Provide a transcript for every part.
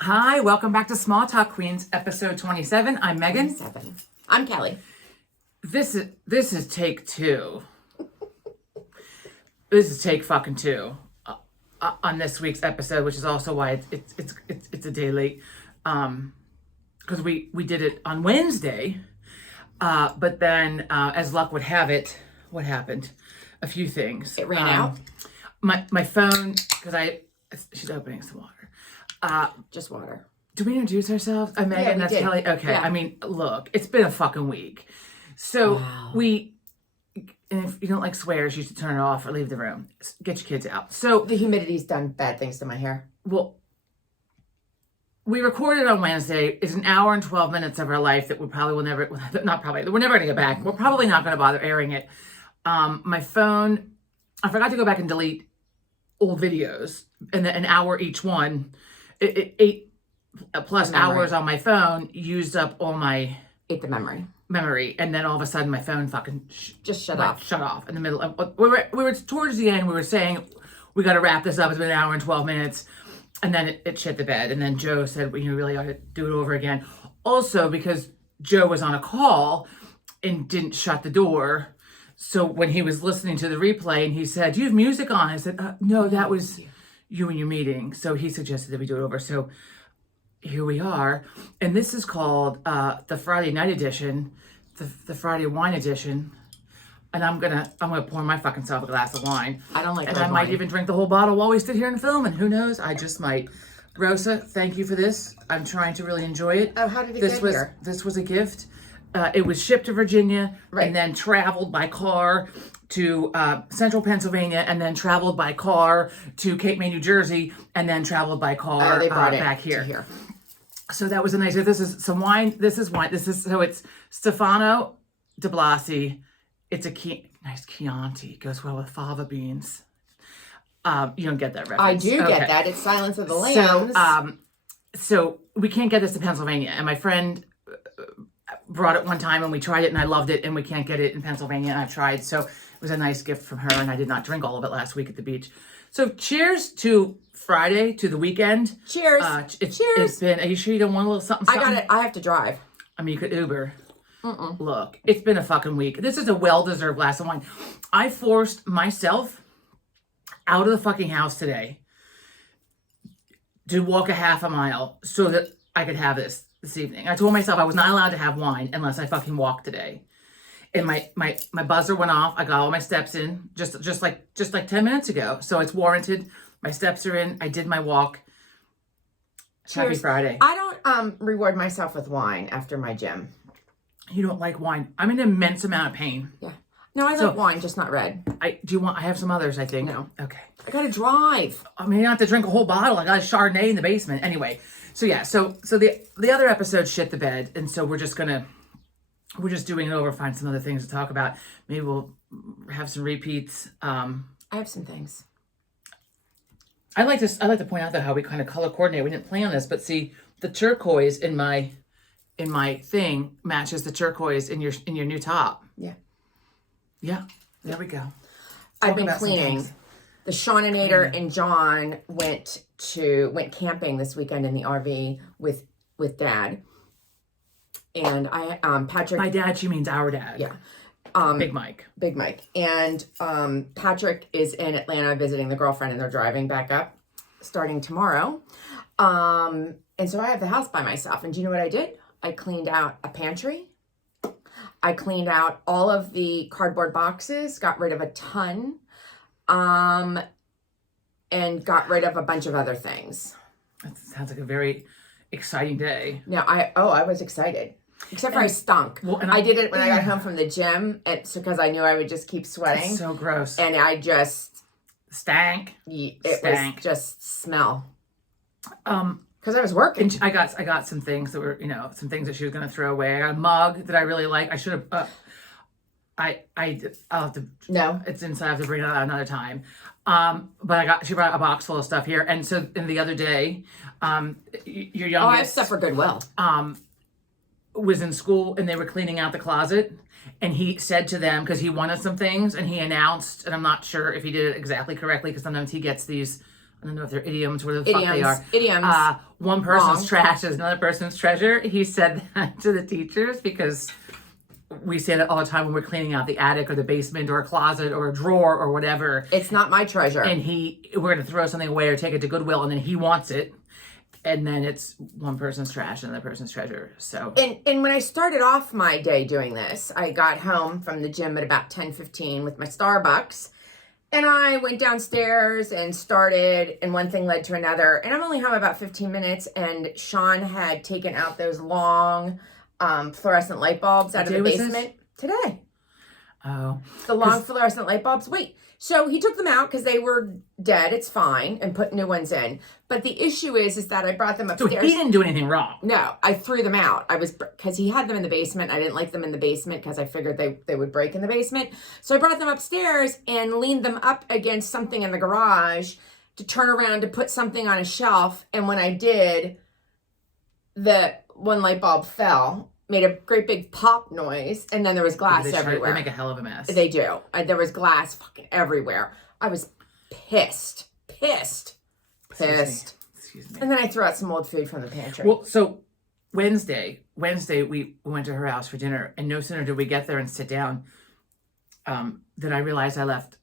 Hi, welcome back to Small Talk Queens, episode 27. I'm Megan. 27. I'm Kelly. This is take two. This is take fucking two on this week's episode, which is also why it's a day late, because we did it on Wednesday, but then as luck would have it, what happened? A few things. It ran out. My phone, because she's opening some water. Just water. Do we introduce ourselves? I'm Megan, we that's did. Kelly. Okay, Yeah. I mean, look, it's been a fucking week. So Wow. and if you don't like swears, you should turn it off or leave the room. Get your kids out. So, The humidity's done bad things to my hair. well, we recorded on Wednesday. It's an hour and 12 minutes of our life that we probably will never, not probably, we're never going to get back. We're probably not going to bother airing it. My phone, I forgot to go back and delete old videos, and an hour each one. 8+ hours on my phone used up all my Ate the memory. memory, and then all of a sudden my phone fucking Just shut shut off. off in the middle of, we were towards the end. We were saying we got to wrap this up. It's been an hour and 12 minutes, and then it shit the bed. And then Joe said, well, you really ought to do it over again, also because Joe was on a call and didn't shut the door. So when he was listening to the replay and he said, do you have music on? I said, no, that was you and your meeting. So he suggested that we do it over. So here we are. And this is called the Friday night edition, the Friday wine edition. And I'm gonna pour my fucking self a glass of wine. I don't like And red I might wine. even drink the whole bottle while we sit here and film, and who knows, I just might. Rosa, thank you for this. I'm trying to really enjoy it. Oh, how did it This get was here? this was a gift. It was shipped to Virginia, Right. and then traveled by car to central Pennsylvania, and then traveled by car to Cape May, New Jersey, and then traveled by car They brought it back to here. here. So that was a nice. This is some wine. This is wine. So it's Stefano de Blasi. It's a nice Chianti. Goes well with fava beans. You don't get that reference. I do Okay. get that. It's Silence of the Lambs. So we can't get this to Pennsylvania, and my friend brought it one time, and we tried it, and I loved it, and we can't get it in Pennsylvania, and I've tried. So it was a nice gift from her, and I did not drink all of it last week at the beach. So cheers to Friday, to the weekend. Cheers. It's Cheers. been. Are you sure you don't want a little something? I got it. I have to drive. I mean, you could Uber. Look, it's been a fucking week. This is a well-deserved glass of wine. I forced myself out of the fucking house today to walk a half a mile so that I could have this evening. I told myself I was not allowed to have wine unless I fucking walked today. And my buzzer went off. I got all my steps in just like 10 minutes ago. So it's warranted. My steps are in. I did my walk. Happy Cheers. Friday. I don't reward myself with wine after my gym. You don't like wine. I'm in an immense amount of pain. Yeah. No, I like wine, just not red. I have some others, I think. No. Okay. I gotta drive. I mean, I have to drink a whole bottle. I got a Chardonnay in the basement. Anyway, so yeah, so the other episode shit the bed, and so we're just doing it over, find some other things to talk about. Maybe we'll have some repeats. I have some things. I like to point out though how we kind of color coordinate. We didn't plan this, but see, the turquoise in my thing matches the turquoise in your new top. Yeah. Yeah, there we go. I've Talk been about some cleaning. things. The Shawninator and John went camping this weekend in the RV with Dad, and Patrick. By dad, she means our dad. Yeah. Big Mike. Big Mike and Patrick is in Atlanta visiting the girlfriend, and they're driving back up starting tomorrow. And so I have the house by myself. And do you know what I did? I cleaned out a pantry. I cleaned out all of the cardboard boxes, got rid of a ton, and got rid of a bunch of other things. That sounds like a very exciting day. Now, I was excited. Except for I stunk. Well, and I did it when I got home from the gym. It's because I knew I would just keep sweating. It's so gross. And I just... Stank. It Stank. was just smell. Because I was working. And I got some things that were, some things that she was going to throw away. I got a mug that I really like. I should have, I'll have to, No. it's inside. I have to bring it out another time. But she brought a box full of stuff here. And so, the other day, your youngest. Oh, I have stuff for Goodwill. Was in school and they were cleaning out the closet, and he said to them, because he wanted some things, and he announced, and I'm not sure if he did it exactly correctly because sometimes he gets these I don't know if they're idioms, whatever the fuck they are. Idioms. One person's Wrong. trash is another person's treasure. He said that to the teachers because we say that all the time when we're cleaning out the attic or the basement or a closet or a drawer or whatever. It's not my treasure. And we're going to throw something away or take it to Goodwill, and then he wants it. And then it's one person's trash and another person's treasure. So. And when I started off my day doing this, I got home from the gym at about 10:15 with my Starbucks. And I went downstairs and started, and one thing led to another. And I'm only home about 15 minutes, and Sean had taken out those long fluorescent light bulbs out of the basement today. Oh. The long fluorescent light bulbs. Wait. So he took them out because they were dead. It's fine, and put new ones in. But the issue is that I brought them So upstairs. he didn't do anything wrong. No, I threw them out. Because he had them in the basement. I didn't like them in the basement because I figured they would break in the basement. So I brought them upstairs and leaned them up against something in the garage to turn around to put something on a shelf. And when I did, the one light bulb fell, made a great big pop noise, and then there was glass everywhere. They make a hell of a mess. They do. There was glass fucking everywhere. I was pissed. Excuse me. And then I threw out some old food from the pantry. Well, so Wednesday we went to her house for dinner, and no sooner did we get there and sit down, that I realized I left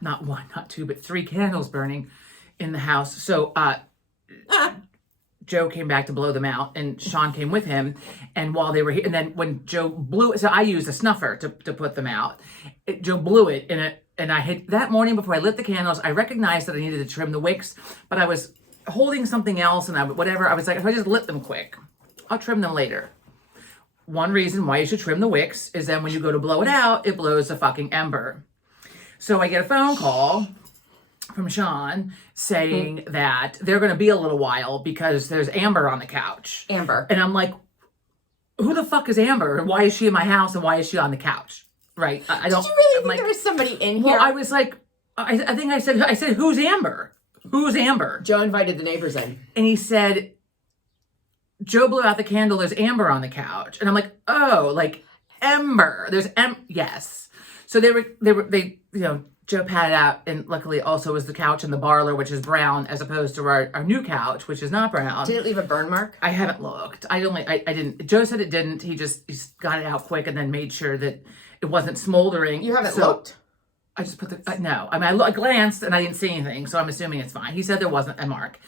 not one, not two, but 3 candles burning in the house. So Joe came back to blow them out, and Sean came with him. And while they were here, and then when Joe blew it, so I used a snuffer to put them out. Joe blew it, and I had that morning before I lit the candles, I recognized that I needed to trim the wicks, but I was holding something else, and I was like, if I just lit them quick, I'll trim them later. One reason why you should trim the wicks is then when you go to blow it out, it blows a fucking ember. So I get a phone call from Sean saying that they're going to be a little while because there's Amber on the couch. Amber. And I'm like, who the fuck is Amber? And why is she in my house? And why is she on the couch? Right. I don't. Did you really I'm think there was somebody in here? Well, I was like, I think I said, who's Amber? Who's Amber? Joe invited the neighbors in. And he said, Joe blew out the candle. There's Amber on the couch. And I'm like, oh, like Ember. There's yes. So they Joe patted out, and luckily also was the couch in the parlor, which is brown, as opposed to our new couch, which is not brown. Did it leave a burn mark? I haven't looked. I didn't. Joe said it didn't. He just got it out quick and then made sure that it wasn't smoldering. You haven't looked? I just put the no. I mean, I glanced and I didn't see anything, so I'm assuming it's fine. He said there wasn't a mark.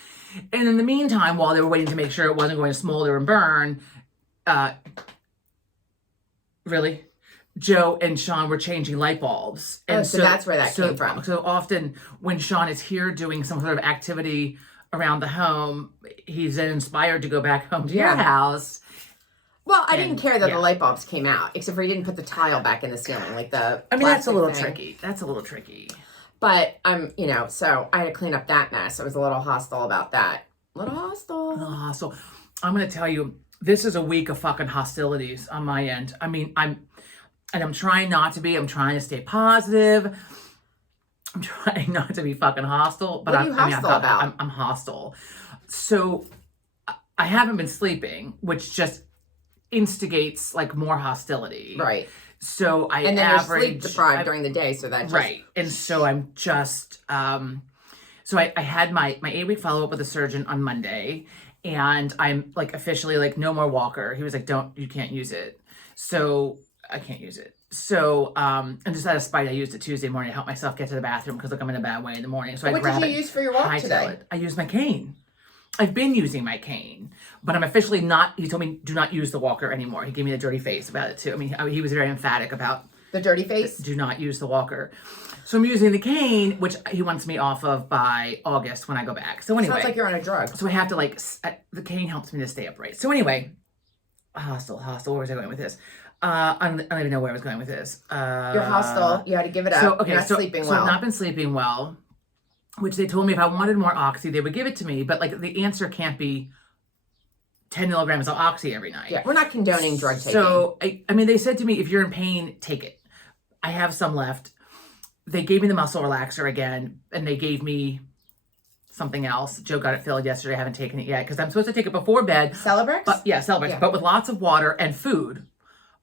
And in the meantime, while they were waiting to make sure it wasn't going to smolder and burn, really, Joe and Sean were changing light bulbs. And so that's where that came from. So often when Sean is here doing some sort of activity around the home, he's then inspired to go back home to your house. Well, I didn't care that the light bulbs came out, except for he didn't put the tile back in the ceiling, like the. I mean, that's a little thing. tricky. That's a little tricky. But so I had to clean up that mess. I was a little hostile about that. A little hostile. I'm gonna tell you, this is a week of fucking hostilities on my end. I mean, I'm trying not to be. I'm trying to stay positive. I'm trying not to be fucking hostile. But what are you hostile about? I'm hostile. So I haven't been sleeping, which just instigates like more hostility. Right. So and then you're sleep deprived during the day, so that's right. And so I'm just so I had my 8-week follow-up with the surgeon on Monday, and I'm like officially like no more walker. He was like, you can't use it. So I can't use it. So and just out of spite, I used it Tuesday morning to help myself get to the bathroom because like I'm in a bad way in the morning. So what did you use for your walk today? I used my cane. I've been using my cane, but I'm officially not. He told me do not use the walker anymore. He gave me the dirty face about it too. I mean, he was very emphatic about the dirty face. Do not use the walker. So I'm using the cane, which he wants me off of by August when I go back. So anyway, sounds like you're on a drug. So I have to the cane helps me to stay upright. So anyway, hostile. Where was I going with this? I don't even know where I was going with this. You're hostile. You had to give it up. So okay, you're not sleeping well. So I've not been sleeping well. Which they told me if I wanted more oxy, they would give it to me. But like the answer can't be 10 milligrams of oxy every night. Yeah, we're not condoning drug taking. So, I mean, they said to me, if you're in pain, take it. I have some left. They gave me the muscle relaxer again, and they gave me something else. Joe got it filled yesterday. I haven't taken it yet because I'm supposed to take it before bed. Celebrex? Celebrex, but with lots of water and food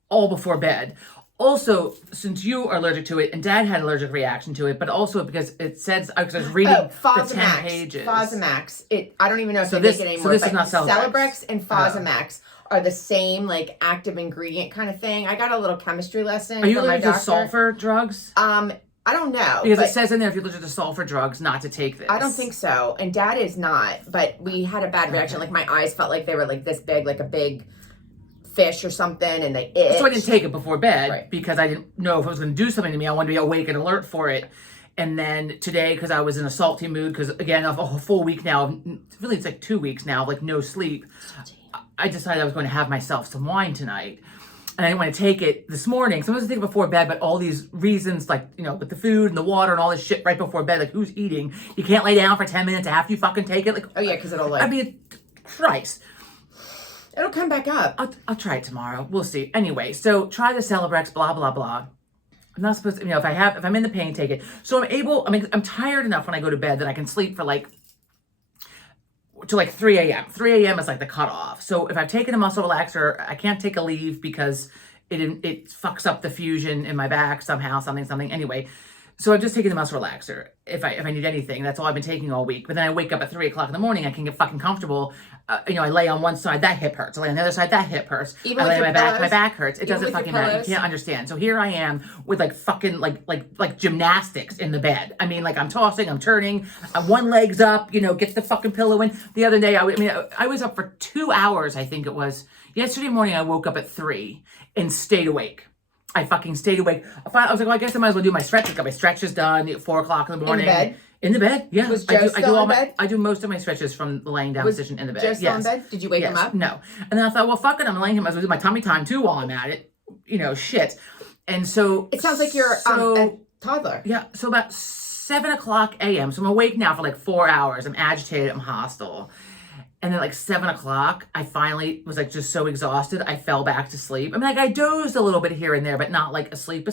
all before bed. Also, since you are allergic to it and Dad had an allergic reaction to it, but also because it says, because I was reading the 10 pages. Fosamax. I don't even know if they this- make it anymore. so this but is not Celebrex. Celebrex and Fosamax are the same like active ingredient kind of thing. I got a little chemistry lesson Are you from my allergic to doctor. sulfur drugs? I don't know. Because but it says in there if you're allergic to sulfur drugs, not to take this. I don't think so. And Dad is not, but we had a bad reaction. Like my eyes felt like they were like this big, like a big fish or something, and they itched. So I didn't take it before bed Right. because I didn't know if it was going to do something to me. I wanted to be awake and alert for it. And then today, because I was in a salty mood, because again, a full week now, really it's like 2 weeks now, like no sleep, I decided I was going to have myself some wine tonight. And I didn't want to take it this morning. So I was going to take it before bed, but all these reasons, like, you know, with the food and the water and all this shit right before bed, like who's eating? You can't lay down for 10 minutes after you fucking take it. Like, Oh yeah, because it'll like. I mean, Christ. it'll come back up. I'll try it tomorrow. We'll see. Anyway, so try the Celebrex, blah, blah, blah. I'm not supposed to, you know, if I'm in the pain, take it. So I'm tired enough when I go to bed that I can sleep for like, to like 3 a.m. 3 a.m. is like the cutoff. So if I've taken a muscle relaxer, I can't take a leave because it fucks up the fusion in my back somehow, something. Anyway, so I've just taken the muscle relaxer if I need anything. That's all I've been taking all week. But then I wake up at 3 o'clock in the morning. I can get fucking comfortable. You know, I lay on one side, that hip hurts. I lay on the other side, that hip hurts. Even I with lay on your my back, pillows? my back hurts. It Even doesn't with your fucking matter. You pillows? can't understand. So here I am with like fucking like gymnastics in the bed. I mean, like I'm tossing, I'm turning, one leg's up, you know, get the fucking pillow in. The other day, I was up for 2 hours, I think it was. Yesterday morning, I woke up at 3 and stayed awake. I fucking stayed awake. I was like, well, I guess I might as well do my stretches. Got my stretches done at 4 o'clock in the morning. bed? In the bed, yeah. Was Joe still in bed? I do most of my stretches from the laying down position in the bed. Joe still in bed? Did you wake him up? No. And then I thought, well, fuck it. I'm laying him. I was going to do my tummy time too while I'm at it. You know, shit. And so It sounds like you're a toddler. yeah. So about 7 o'clock a.m. So I'm awake now for like 4 hours. I'm agitated. I'm hostile. And then like 7 o'clock, I finally was like just so exhausted. I fell back to sleep. I mean, like I dozed a little bit here and there, but not like asleep.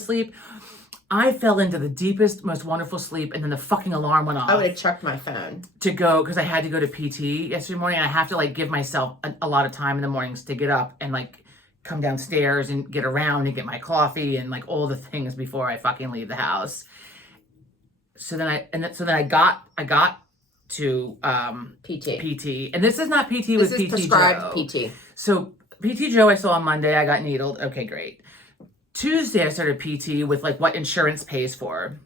I fell into the deepest, most wonderful sleep, and then the fucking alarm went off. I would have chucked my phone. To go, because I had to go to PT yesterday morning, and I have to like give myself a lot of time in the mornings to get up and like come downstairs and get around and get my coffee and like all the things before I fucking leave the house. So then I got to PT, and this is not PT This with is PT prescribed Joe. PT. So PT Joe I saw on Monday, I got needled. Okay, great. Tuesday I started PT with like what insurance pays for.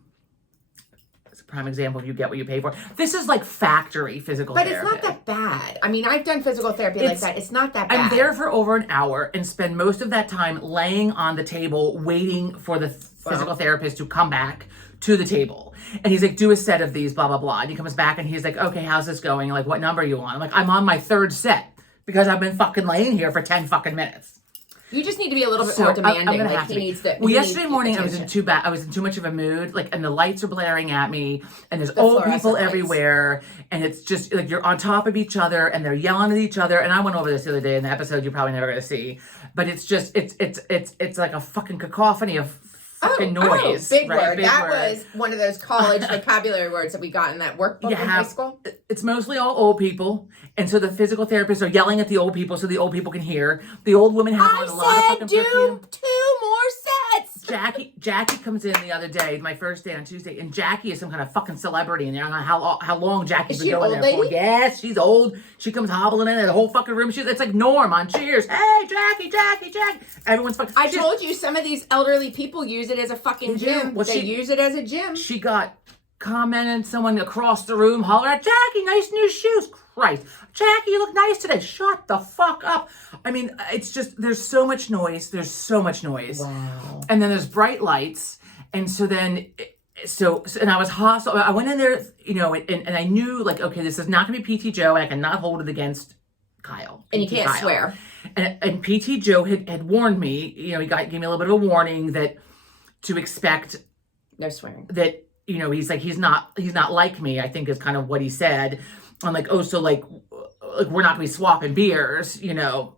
It's a prime example of you get what you pay for. This is like factory physical But therapy. it's not that bad. I mean, I've done physical therapy like that. It's not that bad. I'm there for over an hour and spend most of that time laying on the table waiting for the physical therapist to come back to the table. And he's like, do a set of these, blah, blah, blah. And he comes back and he's like, okay, how's this going? Like, what number are you on? I'm like, I'm on my 3rd set because I've been fucking laying here for 10 fucking minutes. You just need to be a little bit So more demanding. I'm gonna like have to he be. needs to. Well, he yesterday needs morning I was in attention. too much of a mood, like, and the lights are blaring at me, and there's The old fluorescent people lights. everywhere, and it's just like you're on top of each other, and they're yelling at each other. And I went over this the other day in the episode you're probably never gonna see, but it's just it's like a fucking cacophony of fucking noise. Big right? word. Big That word. was one of those college vocabulary words that we got in that workbook in high school. It's mostly all old people, and so the physical therapists are yelling at the old people so the old people can hear. The old women have on a lot of I fucking said do perfume. 2 more sets. Jackie comes in the other day, my first day on Tuesday, and Jackie is some kind of fucking celebrity in there. I don't know how long Jackie's Is been she an going old there for. lady? Yes, she's old. She comes hobbling in, and the whole fucking room. It's like Norm on Cheers. Hey, Jackie. Everyone's fucking. I told you some of these elderly people use it as a fucking gym. Well, they use it as a gym. She got commented, someone across the room holler at Jackie, nice new shoes. Christ, Jackie, you look nice today. Shut the fuck up. I mean, it's just, there's so much noise. Wow. And then there's bright lights. And so then, and I was hostile. I went in there, you know, and I knew like, okay, this is not going to be PT Joe. And I cannot hold it against Kyle. And you PT can't Kyle. swear. And PT Joe had warned me, you know, gave me a little bit of a warning that to expect No swearing. that, you know, he's not like me, I think is kind of what he said. I'm like, oh, so like we're not gonna be swapping beers, you know.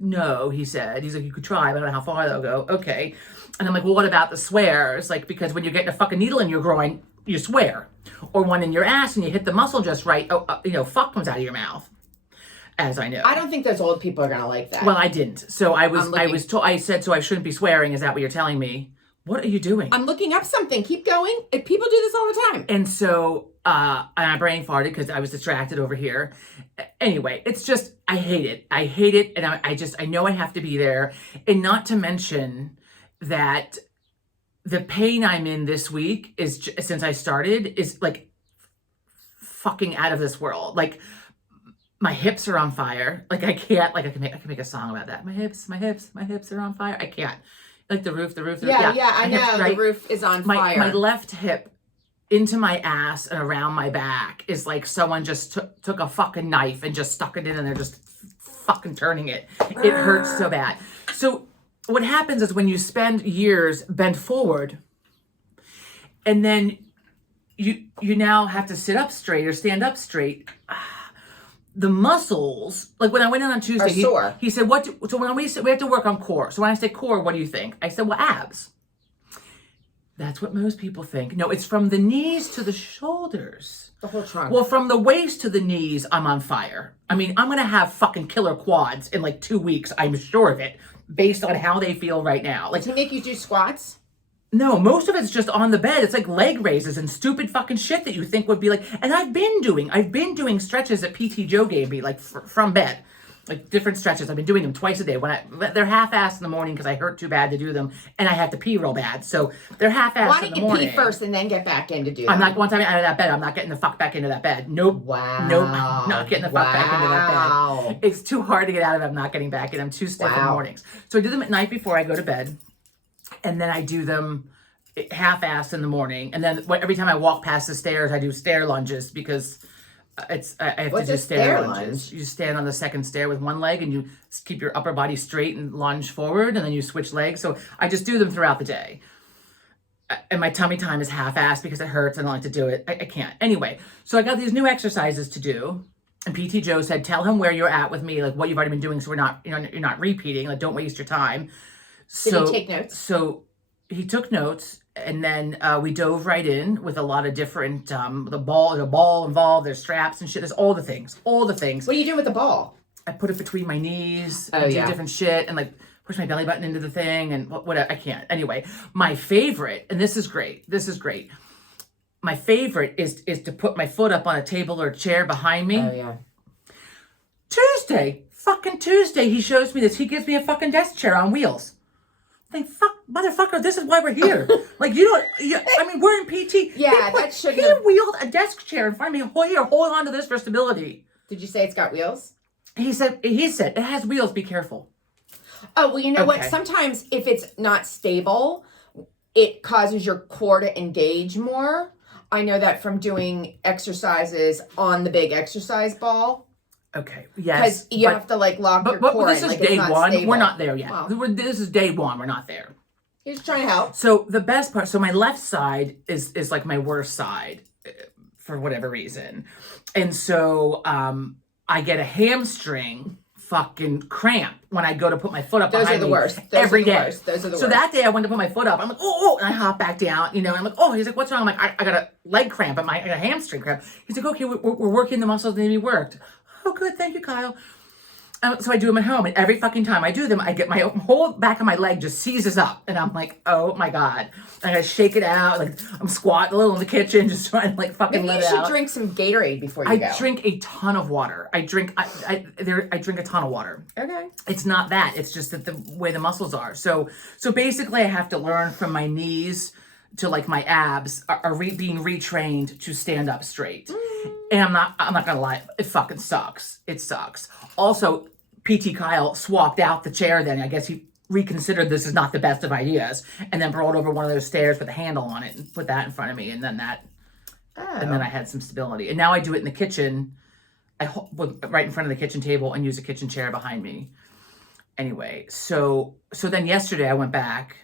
No, he said. He's like, you could try, but I don't know how far they'll go. Okay. And I'm like, well, what about the swears? Like, because when you're getting a fucking needle in your groin, you swear. Or one in your ass and you hit the muscle just right, you know, fuck comes out of your mouth. as I know. I don't think those old people are gonna like that. Well, I didn't. So I I'm looking- was told, I said, so I shouldn't be swearing. Is that what you're telling me? What are you doing? I'm looking up something. Keep going. People do this all the time. And so and I brain farted because I was distracted over here. Anyway, it's just, I hate it. I hate it. And I know I have to be there. And not to mention that the pain I'm in this week is, since I started, is like fucking out of this world. Like, my hips are on fire. Like, I can't, like, I can make a song about that. My hips are on fire. I can't. Like the roof. Yeah, I my know. hips, right? The roof is on fire. My left hip into my ass and around my back is like someone just took a fucking knife and just stuck it in and they're just fucking turning it. It hurts so bad. So what happens is when you spend years bent forward and then you now have to sit up straight or stand up straight, the muscles, like when I went in on Tuesday, Are sore. he said, so when we have to work on core. So when I say core, what do you think? I said, well, abs. That's what most people think. No, it's from the knees to the shoulders. The whole trunk. Well, from the waist to the knees, I'm on fire. I mean, I'm going to have fucking killer quads in like 2 weeks. I'm sure of it, based on how they feel right now. Like, Does he make you do squats? no, most of it's just on the bed. It's like leg raises and stupid fucking shit that you think would be like, and I've been doing stretches that PT Joe gave me, like from bed, like different stretches. I've been doing them twice a day. They're half-assed in the morning because I hurt too bad to do them, and I have to pee real bad. So they're half-assed Why in don't the you morning. pee first and then get back in to do that? I'm not, once I'm out of that bed, I'm not getting the fuck back into that bed. Nope. Wow. Nope. I'm not getting the fuck back into that Wow. bed. It's too hard to get out of it. I'm not getting back in. I'm too stiff in the Wow. mornings. So I do them at night before I go to bed, and then I do them half-assed in the morning. And then every time I walk past the stairs, I do stair lunges because I have What's to do a stair stair lunges. lunge? You stand on the second stair with one leg and you keep your upper body straight and lunge forward, and then you switch legs. So I just do them throughout the day. And my tummy time is half-assed because it hurts. I don't like to do it. I can't. Anyway, so I got these new exercises to do. And PT Joe said, tell him where you're at with me, like what you've already been doing, so we're not, you're not repeating. Like, don't waste your time. Did he take notes? So he took notes, and then we dove right in with a lot of different the ball involved. There's straps and shit. There's all the things. What do you do with the ball? I put it between my knees Oh, and do yeah. different shit and like push my belly button into the thing and whatever. I can't. Anyway, my favorite, and this is great. My favorite is to put my foot up on a table or a chair behind me. Oh yeah. Fucking Tuesday, he shows me this. He gives me a fucking desk chair on wheels. I think, fuck, motherfucker, this is why we're here. Like, I mean, we're in PT. Yeah, that shouldn't He have- wheeled a desk chair in front of me. Hold on to this for stability. Did you say it's got wheels? He said, it has wheels, be careful. Oh, well, you know what? Okay. Sometimes if it's not stable, it causes your core to engage more. I know that from doing exercises on the big exercise ball. Okay, yes. Because you have to like lock your But core this in. is Like, it's day not one. stable. We're not there yet. Wow. This is day one. We're not there. He's trying to help. So the best part, so my left side is like my worst side for whatever reason. And so I get a hamstring fucking cramp when I go to put my foot up Those behind are the me worst. Those every are the day. worst. Those are the So worst. that day I went to put my foot up. I'm like, oh, and I hop back down, and I'm like, oh, he's like, what's wrong? I'm like, I got a leg cramp, I got a hamstring cramp. He's like, okay, we're working the muscles that need to be worked. Oh, good, thank you, Kyle. So I do them at home, and every fucking time I do them, I get my whole back of my leg just seizes up, and I'm like, oh my god, I gotta shake it out. Like I'm squatting a little in the kitchen, just trying to like fucking Maybe let you it should out. drink some Gatorade before you go. I drink a ton of water. I drink a ton of water. Okay. It's not that. It's just that the way the muscles are. So basically, I have to learn from my knees to like my abs are being retrained to stand up straight. And I'm not gonna lie, it fucking sucks. It sucks. Also, PT Kyle swapped out the chair. Then I guess he reconsidered this is not the best of ideas, and then brought over one of those stairs with a handle on it and put that in front of me, and then I had some stability. And now I do it in the kitchen. Right in front of the kitchen table and use a kitchen chair behind me. Anyway, so then yesterday I went back.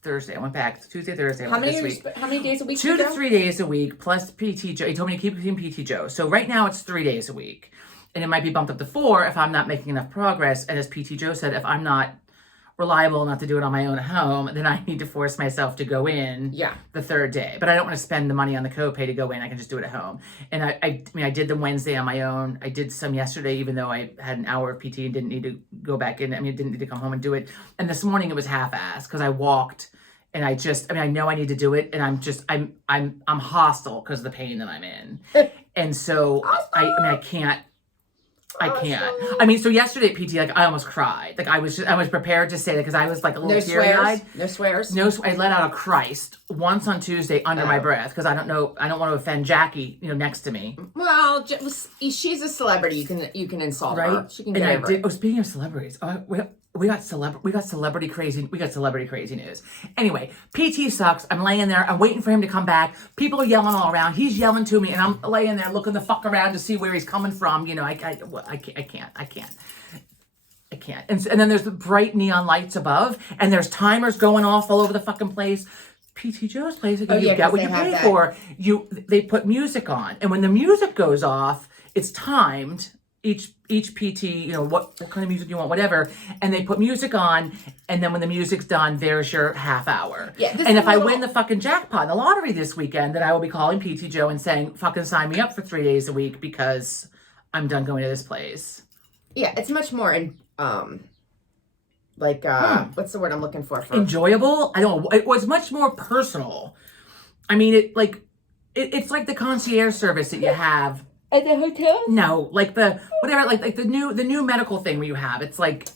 Thursday I went back. Tuesday, Thursday. I How went many this week. how many days a week? 2 you to go? 3 days a week plus PT Joe. He told me to keep between PT Joe. So right now it's 3 days a week. And it might be bumped up to 4 if I'm not making enough progress. And as PT Joe said, if I'm not reliable enough to do it on my own at home, then I need to force myself to go in Yeah. the third day. But I don't want to spend the money on the copay to go in. I can just do it at home. And I mean, I did them Wednesday on my own. I did some yesterday, even though I had an hour of PT and didn't need to go back in. I mean, didn't need to come home and do it. And this morning it was half-assed because I walked and I know I need to do it. And I'm hostile because of the pain that I'm in. And so I can't. I mean, so yesterday at PT, like I almost cried. Like I was prepared to say that because I was like a little teary-eyed. No swears. I let out a Christ once on Tuesday under my breath because I don't want to offend Jackie, next to me. Well, she's a celebrity. You can insult her. She can get over it. Oh, speaking of celebrities, we got celebrity crazy news. Anyway, PT sucks. I'm laying there. I'm waiting for him to come back. People are yelling all around. He's yelling to me, and I'm laying there looking the fuck around to see where he's coming from. I can't. And then there's the bright neon lights above, and there's timers going off all over the fucking place. PT Joe's place, you get what you pay for. They put music on, and when the music goes off, it's timed. Each PT, what kind of music you want, whatever, and they put music on, and then when the music's done, there's your half hour. Yeah, and if I win the fucking jackpot in the lottery this weekend, then I will be calling PT Joe and saying, fucking sign me up for 3 days a week because I'm done going to this place. Yeah, it's much more what's the word I'm looking for? Enjoyable? I don't know. It was much more personal. I mean, it's like the concierge service that you have at the hotel. No, like the whatever, like the new medical thing where you have. It's like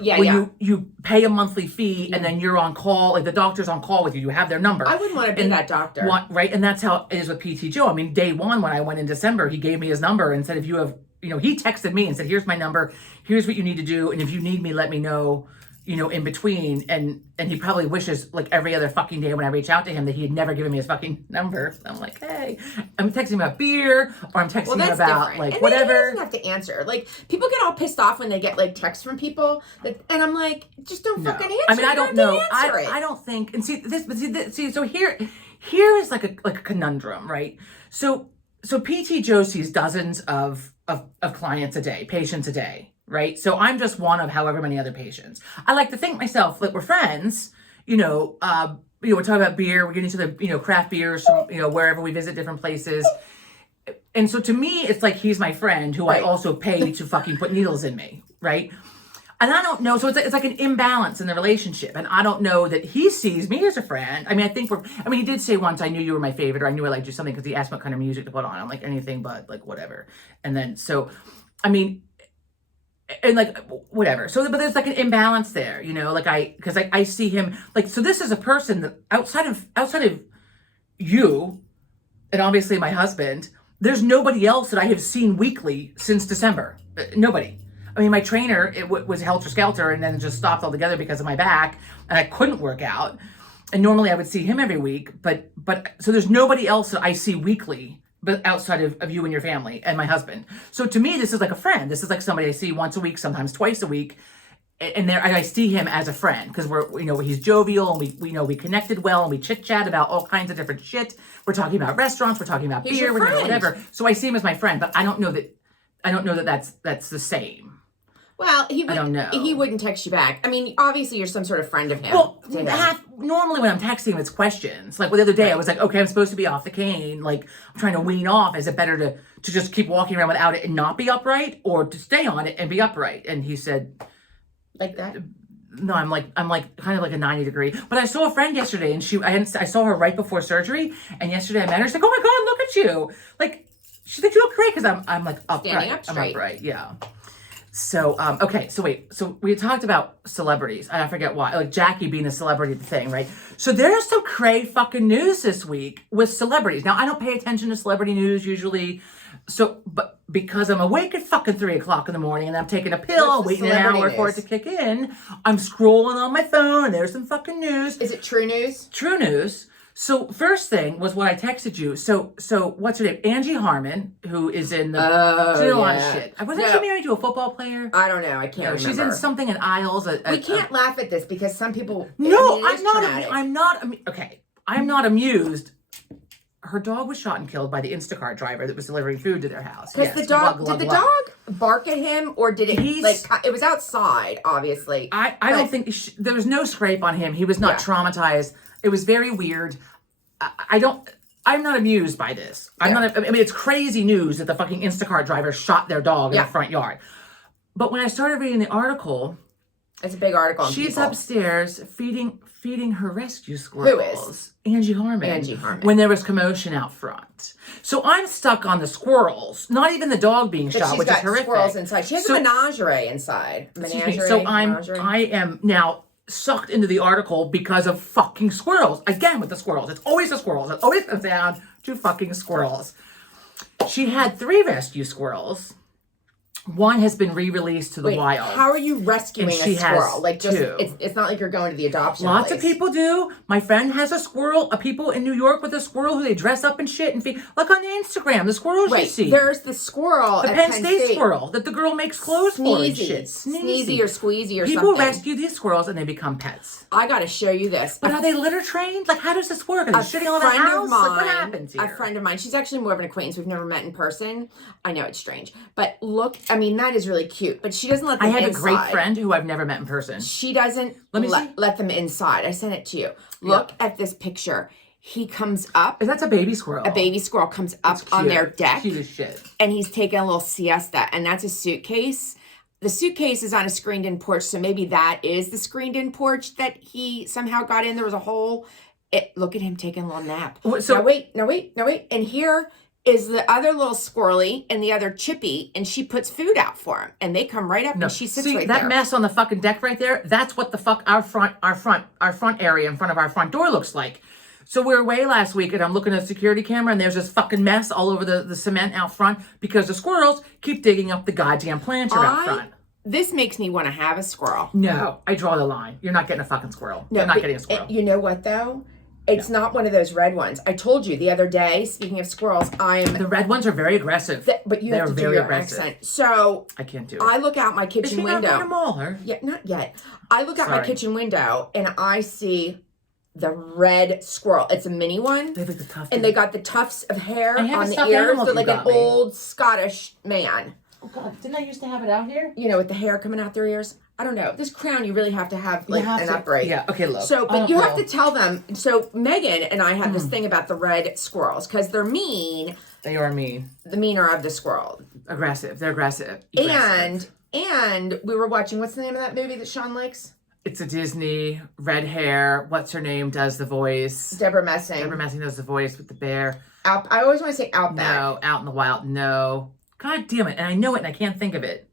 you pay a monthly fee and then you're on call. Like the doctor's on call with you. You have their number. I wouldn't want to be that doctor. Right, and that's how it is with PT Joe. I mean, day one when I went in December, he gave me his number and said, if you have, he texted me and said, here's my number. Here's what you need to do, and if you need me, let me know. In between, and he probably wishes like every other fucking day when I reach out to him that he had never given me his fucking number. I'm like, hey, I'm texting him about beer, or I'm texting him about different. like and whatever. He doesn't have to answer. Like people get all pissed off when they get like texts from people, and I'm like, just don't fucking answer. I mean, I don't know. I don't think. And so here is like a conundrum, right? So PT Joe sees dozens of clients a day, patients a day. Right. So I'm just one of however many other patients. I like to think myself that we're friends, we're talking about beer. We're getting to the, craft beers from, wherever we visit different places. And so to me, it's like, he's my friend who I also pay to fucking put needles in me. Right. And I don't know. So it's like an imbalance in the relationship. And I don't know that he sees me as a friend. I mean, he did say once, I knew you were my favorite, or I knew I liked you something, because he asked what kind of music to put on. I'm like, anything but, like, whatever. And then, so, I mean, and like whatever. So, but there's like an imbalance there, because I see him like, so this is a person that outside of you, and obviously my husband, there's nobody else that I have seen weekly since December. Nobody. I mean, my trainer, was helter-skelter and then just stopped altogether because of my back, and I couldn't work out. And normally I would see him every week, but so there's nobody else that I see weekly but outside of you and your family and my husband. So to me, this is like a friend. This is like somebody I see once a week, sometimes twice a week. And I see him as a friend because he's jovial, and we connected well, and we chit chat about all kinds of different shit. We're talking about restaurants, we're talking about beer, we're talking about whatever. So I see him as my friend, but I don't know that that's the same. Well, I don't know. He wouldn't text you back. I mean, obviously you're some sort of friend of him. Well, normally when I'm texting him, it's questions. Like the other day, I was like, okay, I'm supposed to be off the cane. Like, I'm trying to wean off. Is it better to just keep walking around without it and not be upright, or to stay on it and be upright? And he said, like that. No, I'm like kind of like a 90 degree. But I saw a friend yesterday, and I saw her right before surgery. And yesterday I met her. She's like, oh my God, look at you. Like, she's like, you look great, because I'm like upright. Standing up straight. I'm upright, yeah. So, okay, so wait. So we had talked about celebrities. I forget why. Like Jackie being a celebrity thing, right? So there's some cray fucking news this week with celebrities. Now, I don't pay attention to celebrity news usually. So, but because I'm awake at fucking 3 o'clock in the morning and I'm taking a pill, waiting an hour for it to kick in, I'm scrolling on my phone and there's some fucking news. Is it true news? True news. So first thing was what I texted you. So what's her name? Angie Harmon, who is in the she's in a lot of shit. Wasn't she married to a football player? I don't know. I can't remember. She's in something in Isles. We can't laugh at this because some people. No, I'm not. Okay, I'm not amused. her dog was shot and killed by the Instacart driver that was delivering food to their house. Because Yes, the dog, glug, glug, did the glug. dog bark at him, or did it it was outside, obviously. I don't think there was no scrape on him. He was not traumatized. It was very weird. I'm not amused by this. I mean, it's crazy news that the fucking Instacart driver shot their dog in the front yard. But when I started reading the article, It's a big article on she's People. upstairs feeding her rescue squirrels. Who is? Angie Harmon. Angie Harmon. When there was commotion out front. So I'm stuck on the squirrels, not even the dog being But shot, she's which is got horrific. squirrels inside. She has a menagerie inside. Excuse me. Menagerie. So menagerie. I am now sucked into the article because of fucking squirrels. Again with the squirrels. It's always the squirrels. It always comes down to fucking squirrels. She had 3 rescue squirrels. One has been re-released to the wild. How are you rescuing And a she has squirrel? Like, just 2. it's not like you're going to the adoption Lots place. of people do. My friend has a squirrel. People in New York with a squirrel who they dress up and shit and feed. Like on Instagram, the squirrels you see. There's the squirrel The at Penn State squirrel that the girl makes clothes for and Sneezy. shit. Sneezy or squeezy or People something. rescue these squirrels and they become pets. I got to show you this. But are they litter trained? Like, how does this work? Are they shitting all over the friend house? of Like, mine, what happens here? a friend of mine, she's actually more of an acquaintance. We've never met in person. I know it's strange, but look, I mean, that is really cute. But she doesn't let them I have inside. a great friend who I've never met in person. She doesn't me see. let them inside. I sent it to you. Look at this picture. He comes up. That's a baby squirrel. A baby squirrel comes up It's on cute. their deck, Cute as shit. and he's taking a little siesta, and that's a suitcase. The suitcase is on a screened-in porch, so maybe that is the screened-in porch that he somehow got in. There was a hole. Look at him taking a little nap. So- now wait. And here is the other little squirrely and the other chippy, and she puts food out for him, and they come right up, and she sits See, right that there. mess on the fucking deck right there, that's what the fuck our front area in front of our front door looks like. So we were away last week and I'm looking at a security camera and there's this fucking mess all over the cement out front because the squirrels keep digging up the goddamn planter out front. This makes me want to have a squirrel. No, I draw the line. You're not getting a fucking squirrel. You're not getting a squirrel. You know what though? It's not one of those red ones. I told you the other day, speaking of squirrels, The red ones are very aggressive. but you They're have to do very your aggressive. accent. So I can't do it. I look out my Is kitchen she not window. going to maul her? Yeah, not yet. I look out my Sorry. kitchen window and I see the red squirrel. It's a mini one. They have like the tough. And they got the tufts of hair I have a on the stuffed ears. animal They're you like an got me. old Scottish man. Oh God! Didn't I used to have it out here? You know, with the hair coming out their ears. I don't know. This crown you really have to have like have an to- upright. Yeah. Okay. Look. So, but Oh, you have well. to tell them. So Megan and I have Hmm. this thing about the red squirrels because they're mean. They are mean, The meaner of the squirrel. aggressive. They're aggressive. And we were watching. What's the name of that movie that Sean likes? It's a Disney, red hair. What's her name does the voice? Deborah Messing. Deborah Messing does the voice with the bear. I always want to say Outback. No, Out in the Wild. No. God damn it! And I know it, and I can't think of it.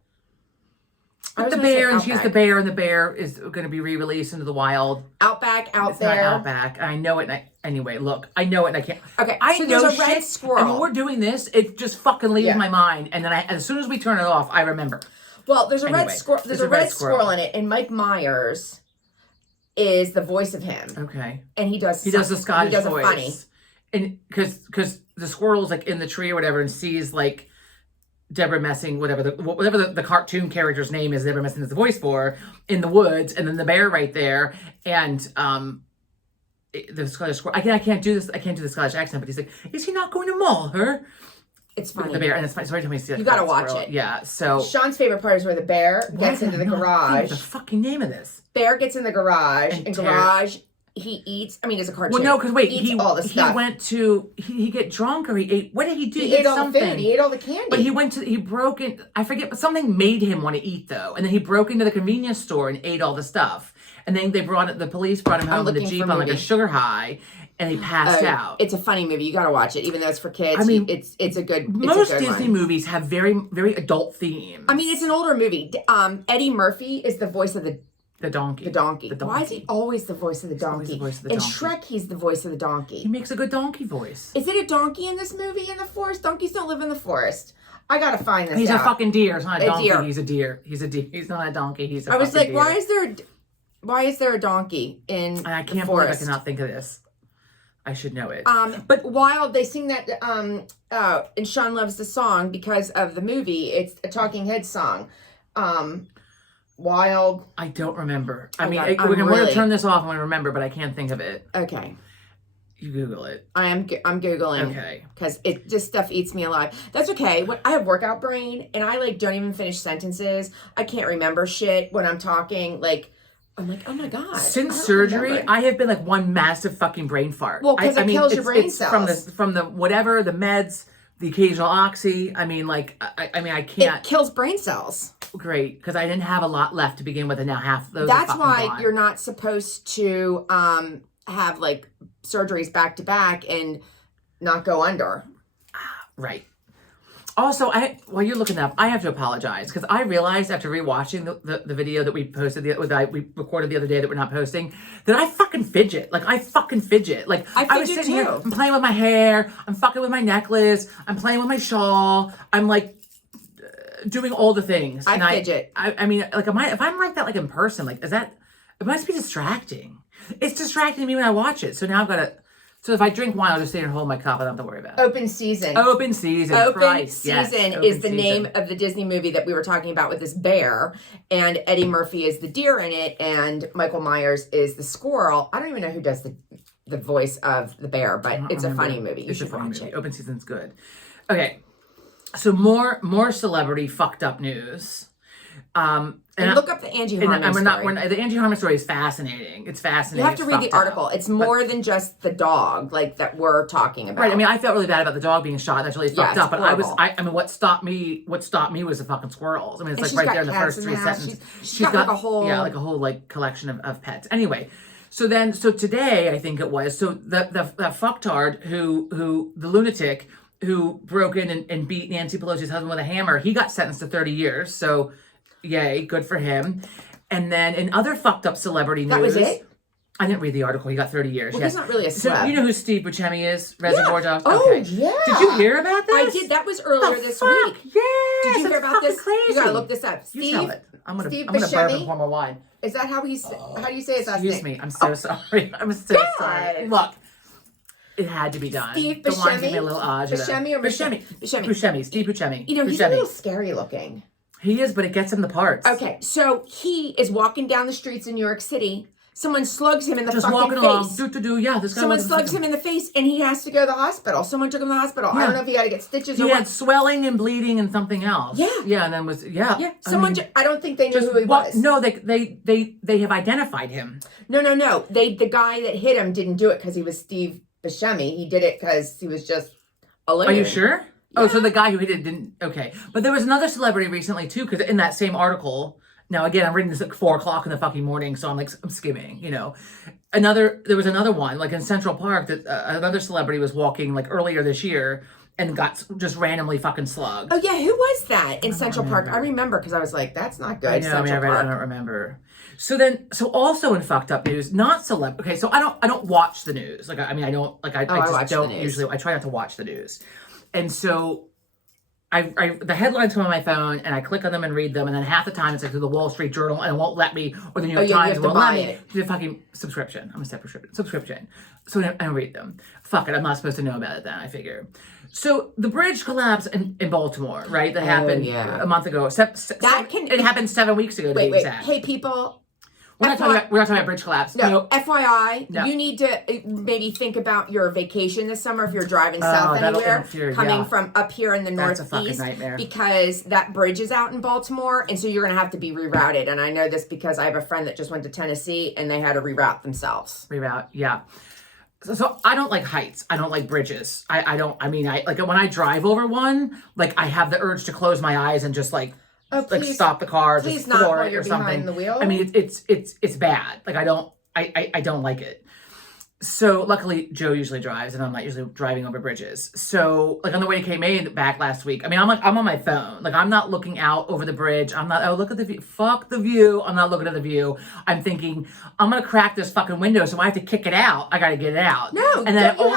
I With was the gonna say bear, and she has the Outback. bear, and the bear is going to be re-released into the wild. Outback out It's there. not Outback. I know it. And anyway, look, I know it, and I can't. Okay, I so know there's a red shit, squirrel. And when we're doing this, it just fucking leaves Yeah. my mind, and then as soon as we turn it off, I remember. Well, there's a red Anyway, squirrel. There's a red squirrel in it, and Mike Myers is the voice of him, Okay. and he does the Scottish he does voice. a funny. And because the squirrel's like in the tree or whatever and sees like Deborah Messing, whatever the cartoon character's name is, Deborah Messing is the voice for, in the woods, and then the bear right there, and the Scottish squirrel. I can't do this. I can't do the Scottish accent, but he's like, is he not going to maul her? It's funny. The bear, and it's funny. Sorry, tell me to see You gotta watch it. Yeah. So Sean's favorite part is where the bear gets into the Think garage. the fucking name of this. Bear gets in the garage, And and tear- garage. He eats. I mean, it's a cartoon. Well, no, because wait, Eats all the he stuff. went to he get drunk or he ate. What did he do? He ate all something. the food. He ate all the candy. But he broke in, I forget, but something made him want to eat though. And then he broke into the convenience store and ate all the stuff. And then the police brought him home in the looking Jeep for on like a movie. sugar high and he passed out. It's a funny movie. You gotta watch it, even though it's for kids. I mean, it's a good. Most it's a good Disney one. movies have very, very adult themes. I mean, it's an older movie. Eddie Murphy is the voice of the donkey. donkey. The Why is he always the voice of the always donkey? the voice of the In donkey. Shrek, he's the voice of the He donkey. makes a good donkey voice. Is it a donkey in this movie in the forest? Donkeys don't live in the forest. I gotta find this He's out. a fucking deer. It's not a donkey. deer. He's a deer. He's a deer. He's not a donkey. He's a I was fucking like, deer. why is there a donkey in And I the can't believe I forest? cannot think of this. I should know it. But Wild, they sing that, and Sean loves the song because of the movie. It's a Talking Heads song. Wild. I don't remember. I mean, God, we're going to really- turn this off and I remember, but I can't think of it. Okay. You Google it. I'm Googling. Okay. Because it just stuff eats me alive. That's okay. I have workout brain, and I like don't even finish sentences. I can't remember shit when I'm talking. Like, I'm like, oh my god. Since I don't surgery, remember. I have been like one massive fucking brain fart. Well, 'cause it kills your brain it's cells. from the whatever, the meds, the occasional oxy. I mean, like, I mean, I can't. It kills brain cells. Great, because I didn't have a lot left to begin with, and now half those. That's are why gone. you're not supposed to have like surgeries back to back and not go under. Right. Also, while you're looking up, I have to apologize because I realized after rewatching the video that we posted, we recorded the other day that we're not posting, that I fucking fidget. Like, I fucking fidget. Like, I was fidget sitting here, too. I'm playing with my hair, I'm fucking with my necklace, I'm playing with my shawl, I'm like doing all the things. I and fidget. I mean, like, if I'm like that, like in person, like, it must be distracting. It's distracting me when I watch it. So now I've got to. So if I drink wine, I'll just sit here and hold my cup. I don't have to worry about it. Open season. Open season. Open Christ, yes, season open is the season. name of the Disney movie that we were talking about with this bear, and Eddie Murphy is the deer in it, and Michael Myers is the squirrel. I don't even know who does the voice of the bear, but it's a funny movie. You should watch it. Open season's good. Okay, so more celebrity fucked up news. And look up the Angie Harmon story. The Angie Harmon story is fascinating. It's fascinating. You have to read the article. It's more than just the dog, like that we're talking about. Right. I mean, I felt really bad about the dog being shot. That's really fucked up. But horrible. I mean, what stopped me was the fucking squirrels. I mean, it's And like she's right got there in the cats first in three the house. sentences. She's got like a whole like collection of pets. Anyway, so today I think it was the fucktard who the lunatic who broke in and beat Nancy Pelosi's husband with a hammer. He got sentenced to 30 years. So, yay, good for him. And then in other fucked up celebrity news. That was it? I didn't read the article. He got 30 years. Well, yes. he's not really a So celeb. you know who Steve Buscemi is? Reservoir Dogs? Oh, Okay. yeah. Did you hear about this? I did. That was earlier this fuck? week. Yes, Did you hear it's about this? fucking Crazy. You gotta look this up. You tell it. I'm gonna Steve burp Buscemi? and pour more wine. Is that how how do you say his last name? Excuse me. I'm so sorry. I'm so God. sorry. Look. It had to be done. Steve The wine Buscemi? gave me a little agita. Buscemi or Buscemi? Buscemi? Buscemi. Steve Buscemi. You know, he's Buscemi. a little scary looking. He is, but it gets him the parts. Okay, so he is walking down the streets in New York City. Someone slugs him in the Just fucking walking face. along. Yeah, this guy Someone wasn't slugs fucking- him in the face, and he has to go to the hospital. Someone took him to the hospital. I Yeah. don't know if he had to get stitches He or had what. swelling and bleeding and something else. Yeah. Yeah, and then Yeah, someone. I don't think they knew who he was. No, they have identified him. No. The guy that hit him didn't do it because he was Steve Buscemi. He did it because he was just a Are you sure? Oh, so the guy who hit it didn't. Okay, but there was another celebrity recently too, because in that same article. Now again, I'm reading this at 4:00 in the fucking morning, so I'm skimming. You know, there was another one like in Central Park that another celebrity was walking like earlier this year and got just randomly fucking slugged. Oh yeah, who was that in Central Park? I remember because I was like, that's not good. I know, Central I Park. don't remember. So also in fucked up news, not celeb. Okay, so I don't watch the news. Like I watch the don't news. usually. I try not to watch the news, and so the headlines come on my phone and I click on them and read them, and then half the time it's like through the Wall Street Journal and it won't let me, or the New York you Times have to won't let buy me it. do the fucking subscription. I'm gonna say subscription. So I don't read them. Fuck it, I'm not supposed to know about it then, I figure. So the bridge collapse in Baltimore, right? That happened a month ago. It happened 7 weeks ago to be Wait. exact. Hey people. We're not talking about bridge collapse. No, You know, FYI, No. you need to maybe think about your vacation this summer if you're driving south that'll anywhere, interfere, coming yeah. from up here in the That's a northeast, fucking nightmare. because that bridge is out in Baltimore, and so you're going to have to be rerouted. And I know this because I have a friend that just went to Tennessee, and they had to reroute themselves. reroute, yeah. So I don't like heights. I don't like bridges. I like when I drive over one, like I have the urge to close my eyes and just like stop the car, please just not floor while it you're or something. behind the wheel. I mean, it's bad. Like I don't like it. So luckily Joe usually drives and I'm not usually driving over bridges. So like on the way to Cape May back last week, I mean, I'm on my phone. Like I'm not looking out over the bridge. I'm not, oh, look at the view. Fuck the view. I'm not looking at the view. I'm thinking, I'm going to crack this fucking window. So I have to kick it out. I got to get it out. No, and then don't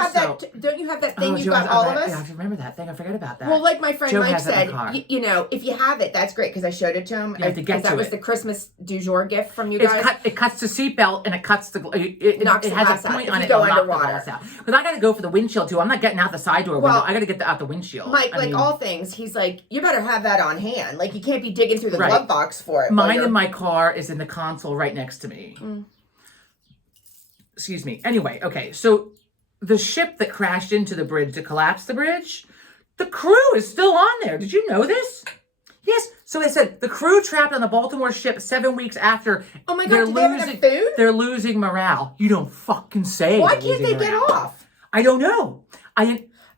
you have that thing you Joe got has- all I of us? Yeah, I remember that thing. I forget about that. Well, like my friend Joe Mike has it in said, the car. you know, if you have it, that's great because I showed it to him. You have to get that to was it. the Christmas du jour gift from you guys. It cuts the seatbelt and it cuts the. It knocks it the has glass a out point if on you it. go It'll knock the underwater. glass out. Because I got to go for the windshield too. I'm not getting out the side door window. I got to get out the windshield. Mike, I mean, all things, he's like, you better have that on hand. Like, you can't be digging through the Right. glove box for it. Mine in my car is in the console right next to me. Excuse me. Anyway, okay. So the ship that crashed into the bridge to collapse the bridge, the crew is still on there. Did you know this? Yes. So they said the crew trapped on the Baltimore ship 7 weeks after. Oh my God, do they have enough food? They're losing morale. You don't fucking say. Why can't they get off? I don't know.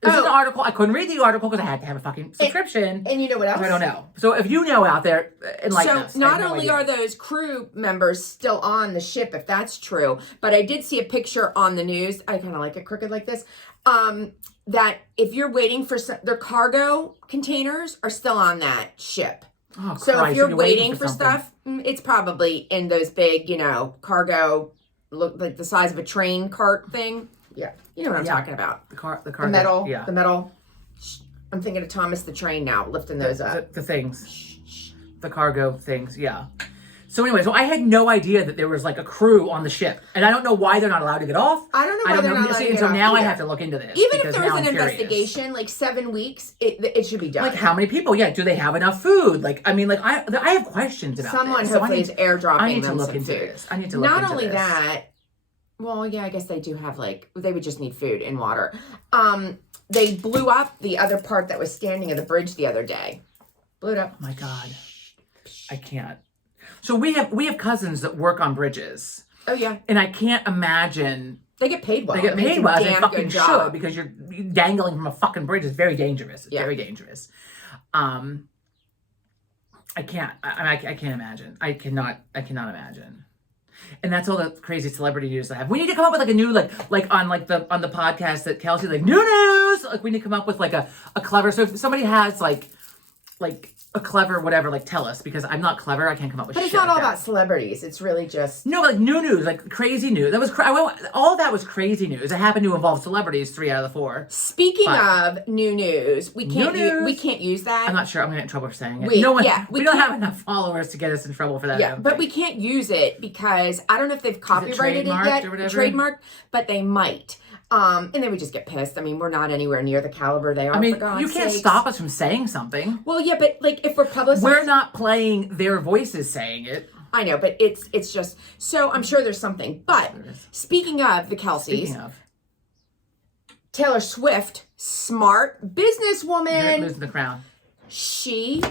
This is an article. I couldn't read the article because I had to have a fucking subscription. And you know what else? I don't know. So if you know out there, enlighten us. So not only are those crew members still on the ship, if that's true, but I did see a picture on the news. I kind of like it crooked like this. That if you're waiting for their cargo containers are still on that ship. Oh, so Christ, if you're waiting for something. stuff, it's probably in those big, cargo, look like the size of a train cart thing. Yeah, you know what I'm talking about. The cargo. The metal. Yeah. The metal. I'm thinking of Thomas the Train now, lifting those up. The things. The cargo things. Yeah. So anyway, so I had no idea that there was like a crew on the ship, and I don't know why they're not allowed to get off. I don't know why they're not allowed to get off. So now either. I have to look into this. Even if there was an investigation, like 7 weeks, it should be done. Like how many people? Yeah. Do they have enough food? Like I mean, like I have questions about someone this. hopefully is airdropping. I need to them look some into food. this. I need to look Not into only this. that. Well, yeah, I guess they do have they would just need food and water. They blew up the other part that was standing of the bridge the other day. Blew it up. Oh my God, I can't. So we have cousins that work on bridges. Oh yeah, and I can't imagine. They get paid well. They get paid well. They fucking job. should, because you're dangling from a fucking bridge. It's very dangerous. It's very dangerous. I can't. I can't imagine. I cannot imagine. And that's all the crazy celebrity news I have. We need to come up with like a new like on the podcast that Kelsey like new news. Like we need to come up with like a clever. So if somebody has like a clever whatever, like tell us, because I'm not clever. I can't come up with. But shit it's not like all that. about celebrities. It's really just No, like new news, like crazy news. That was all that was crazy news. It happened to involve celebrities 3 out of the 4. Speaking of new news, we can't use that. I'm not sure. I'm gonna get in trouble for saying it. We don't can't- have enough followers to get us in trouble for that. Yeah, but we can't use it because I don't know if they've copyrighted it yet, or whatever? trademarked, but they might. And they would just get pissed. I mean, we're not anywhere near the caliber they are. I mean, for God's you can't sakes. stop us from saying something. Well, yeah, but like if we're publicists, We're not playing their voices saying it. I know, but it's just so I'm sure there's something. But speaking of the Kelseys, Taylor Swift, smart businesswoman, Losing the crown. she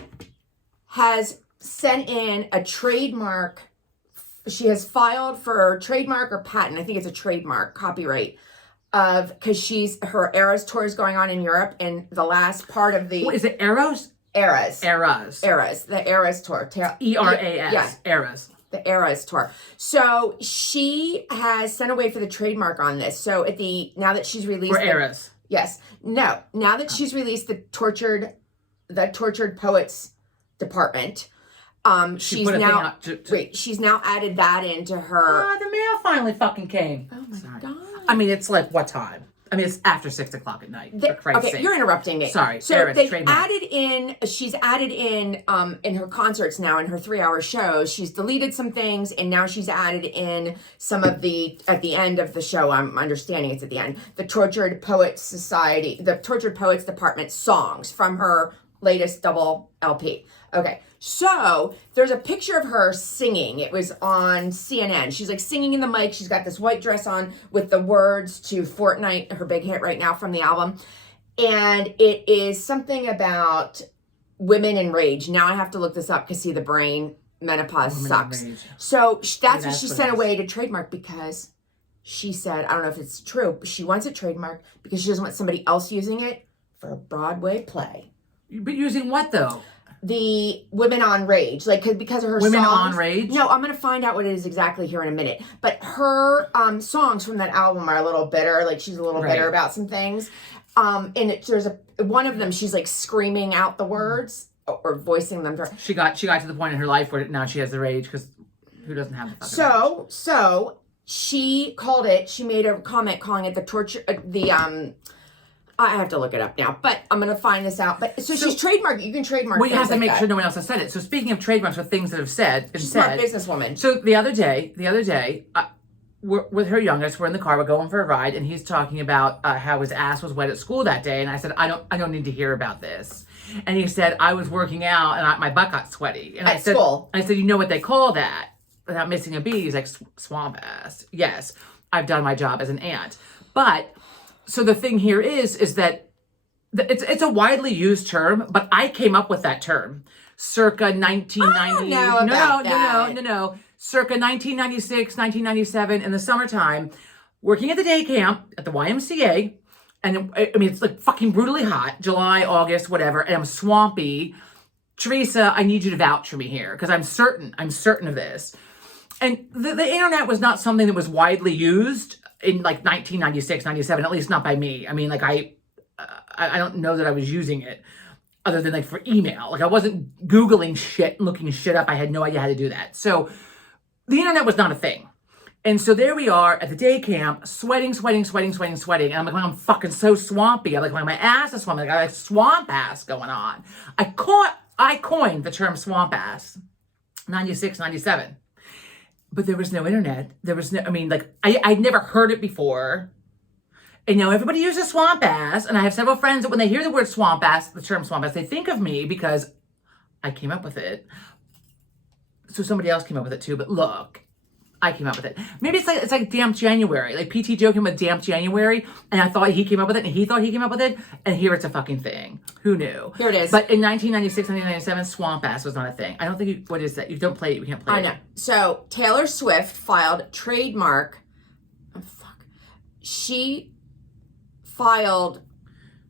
has sent in a trademark. She has filed for trademark or patent. I think it's a trademark, copyright. Because her Eras tour is going on in Europe, and the last part of the What is it? Eras? Eras, the Eras tour, ERAS. yeah, Eras. the Eras tour. So she has sent away for the trademark on this. So now that she's released, Or Eras. yes, no, now that she's released the tortured poets department. She's put a thing now out she's now added that into her. The mail finally fucking came. Oh my God. I mean, it's like what time? I mean, it's after 6 o'clock at night. For Christ's sake. You're interrupting me. Sorry. So Eras, they've trademark. she's added in her concerts now, in her 3-hour shows, she's deleted some things, and now she's added in some of at the end of the show, I'm understanding it's at the end, the Tortured Poets Department songs from her latest double LP. Okay. So there's a picture of her singing. It was on CNN. She's like singing in the mic. She's got this white dress on with the words to Fortnite, her big hit right now from the album. And it is something about women in rage. Now I have to look this up because see, the brain, menopause sucks. So that's what she sent away to trademark because she said, I don't know if it's true, but she wants it trademarked because she doesn't want somebody else using it for a Broadway play. But using what though? The Women on Rage, because of her Women songs. on Rage? No, I'm gonna find out what it is exactly here in a minute. But her songs from that album are a little bitter. Like she's a little bitter about some things. And there's one of them. She's like screaming out the words or voicing them. She got to the point in her life where now she has the rage because who doesn't have the fucking rage? So she called it. She made a comment calling it the torture. I have to look it up now, but I'm going to find this out. But so she's trademarked. You can trademark. Well, you have to like make that. sure no one else has said it. So speaking of trademarks with things that have been Smart said, businesswoman. So the other day, we're with her youngest. We're in the car. We're going for a ride, and he's talking about how his ass was wet at school that day. And I said, I don't need to hear about this. And he said, I was working out, and my butt got sweaty. And At school. I said, you know what they call that? Without missing a beat, he's like, swamp ass. Yes, I've done my job as an aunt, but So the thing here is that it's a widely used term, but I came up with that term circa 1990. No. Circa 1996, 1997 in the summertime, working at the day camp at the YMCA. And I mean, it's like fucking brutally hot, July, August, whatever. And I'm swampy. Teresa, I need you to vouch for me here because I'm certain of this. And the internet was not something that was widely used in like 1996, 97, at least not by me. I mean, like I don't know that I was using it other than like for email. Like I wasn't Googling shit and looking shit up. I had no idea how to do that. So the internet was not a thing. And so there we are at the day camp, sweating. And I'm like, I'm fucking so swampy. I'm like, my ass is swampy. Like, I have swamp ass going on. I coined the term swamp ass, 96, 97. But there was no internet. There was no, I mean, like, I'd never heard it before. And now everybody uses swamp ass. And I have several friends that when they hear the word swamp ass, the term swamp ass, they think of me because I came up with it. So somebody else came up with it too. But look, I came up with it. Maybe it's like Damp January. Like PT Joe came with Damp January, and I thought he came up with it, and he thought he came up with it, and here it's a fucking thing. Who knew? Here it is. But in 1996, 1997, swamp ass was not a thing. I don't think what is that? You don't play it. You can't play it. I know. So Taylor Swift filed trademark. Oh fuck. She filed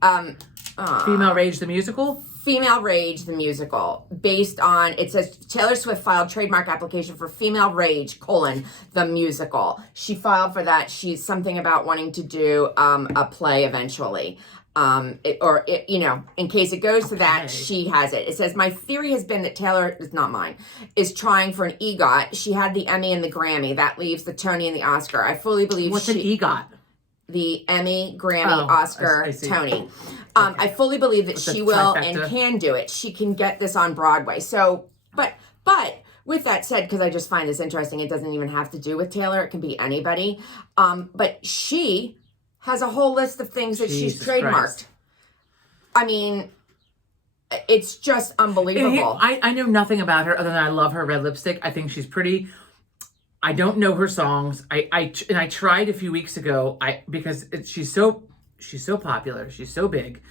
Female Rage the musical. Female Rage the musical, based on, it says Taylor Swift filed trademark application for Female Rage, the musical. She filed for that. She's something about wanting to do a play eventually. In case it goes to that, she has it. It says, my theory has been that Taylor, it's not mine, is trying for an EGOT. She had the Emmy and the Grammy. That leaves the Tony and the Oscar. I fully believe What's an EGOT? The Emmy, Grammy, Oscar, Tony. I fully believe that she will and can do it. She can get this on Broadway. So, but with that said, because I just find this interesting, it doesn't even have to do with Taylor. It can be anybody. But she has a whole list of things that she's trademarked. Christ. I mean, it's just unbelievable. I know nothing about her other than I love her red lipstick. I think she's pretty. I don't know her songs. I tried a few weeks ago. Because she's so popular. She's so big.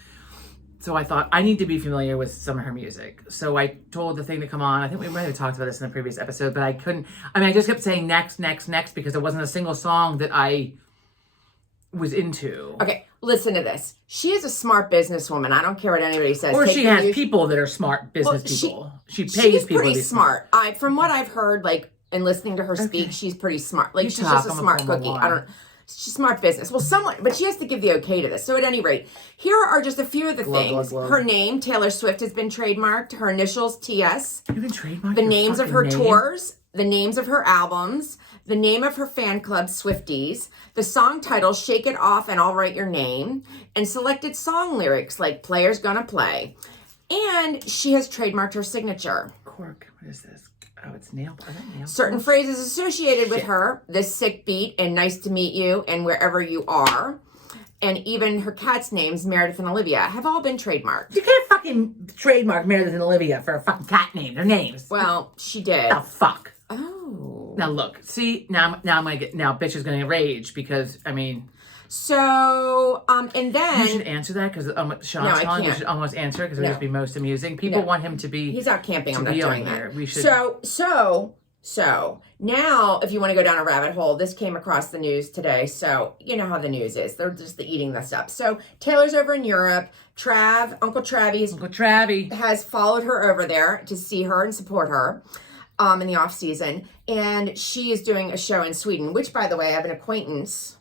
So I thought I need to be familiar with some of her music. So I told the thing to come on. I think we might have talked about this in the previous episode, but I couldn't. I mean, I just kept saying next because there wasn't a single song that I was into. Okay, listen to this. She is a smart businesswoman. I don't care what anybody says. Or she has people that are smart business people. She pays people. She's pretty smart. From what I've heard, like, and listening to her speak, she's pretty smart. Like, she's just a smart cookie. She's smart business. Well, but she has to give the okay to this. So at any rate, here are just a few of the things. Her name, Taylor Swift, has been trademarked. Her initials, TS. You've been trademarked. The names of her tours, the names of her albums, the name of her fan club, Swifties, the song title, Shake It Off and I'll Write Your Name, and selected song lyrics like Player's Gonna Play. And she has trademarked her signature. Cork. What is this? Oh, it's nail. Certain phrases associated with her, this sick beat and nice to meet you and wherever you are, and even her cat's names, Meredith and Olivia, have all been trademarked. You can't fucking trademark Meredith and Olivia for a fucking cat name. Their names. Well, she did. Oh, fuck. Oh. Now look, see, now I'm gonna get, now bitch is gonna rage because, I mean. So, and then. You should answer that because Sean's calling. You should almost answer it because it would just be most amusing. People want him to be. He's out camping. I'm not doing that. We should. So now, if you want to go down a rabbit hole, this came across the news today. So you know how the news is. They're just eating this up. So Taylor's over in Europe. Uncle Travie has followed her over there to see her and support her in the off season. And she is doing a show in Sweden, which, by the way, I have an acquaintance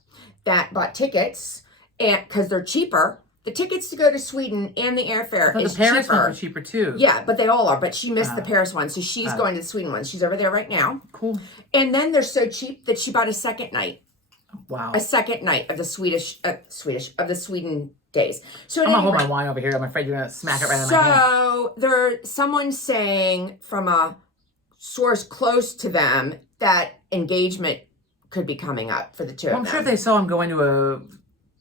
that bought tickets, and because they're cheaper. The tickets to go to Sweden and the airfare is the Paris cheaper. ones are cheaper too. Yeah, but they all are. But she missed the Paris one, so she's going to the Sweden one. She's over there right now. Cool. And then they're so cheap that she bought a second night. Wow. A second night of the Sweden days. So I'm gonna hold my wine over here. I'm afraid you're gonna smack it right on my hand. So there's someone saying from a source close to them that engagement could be coming up for the two of them. I'm sure if they saw him going to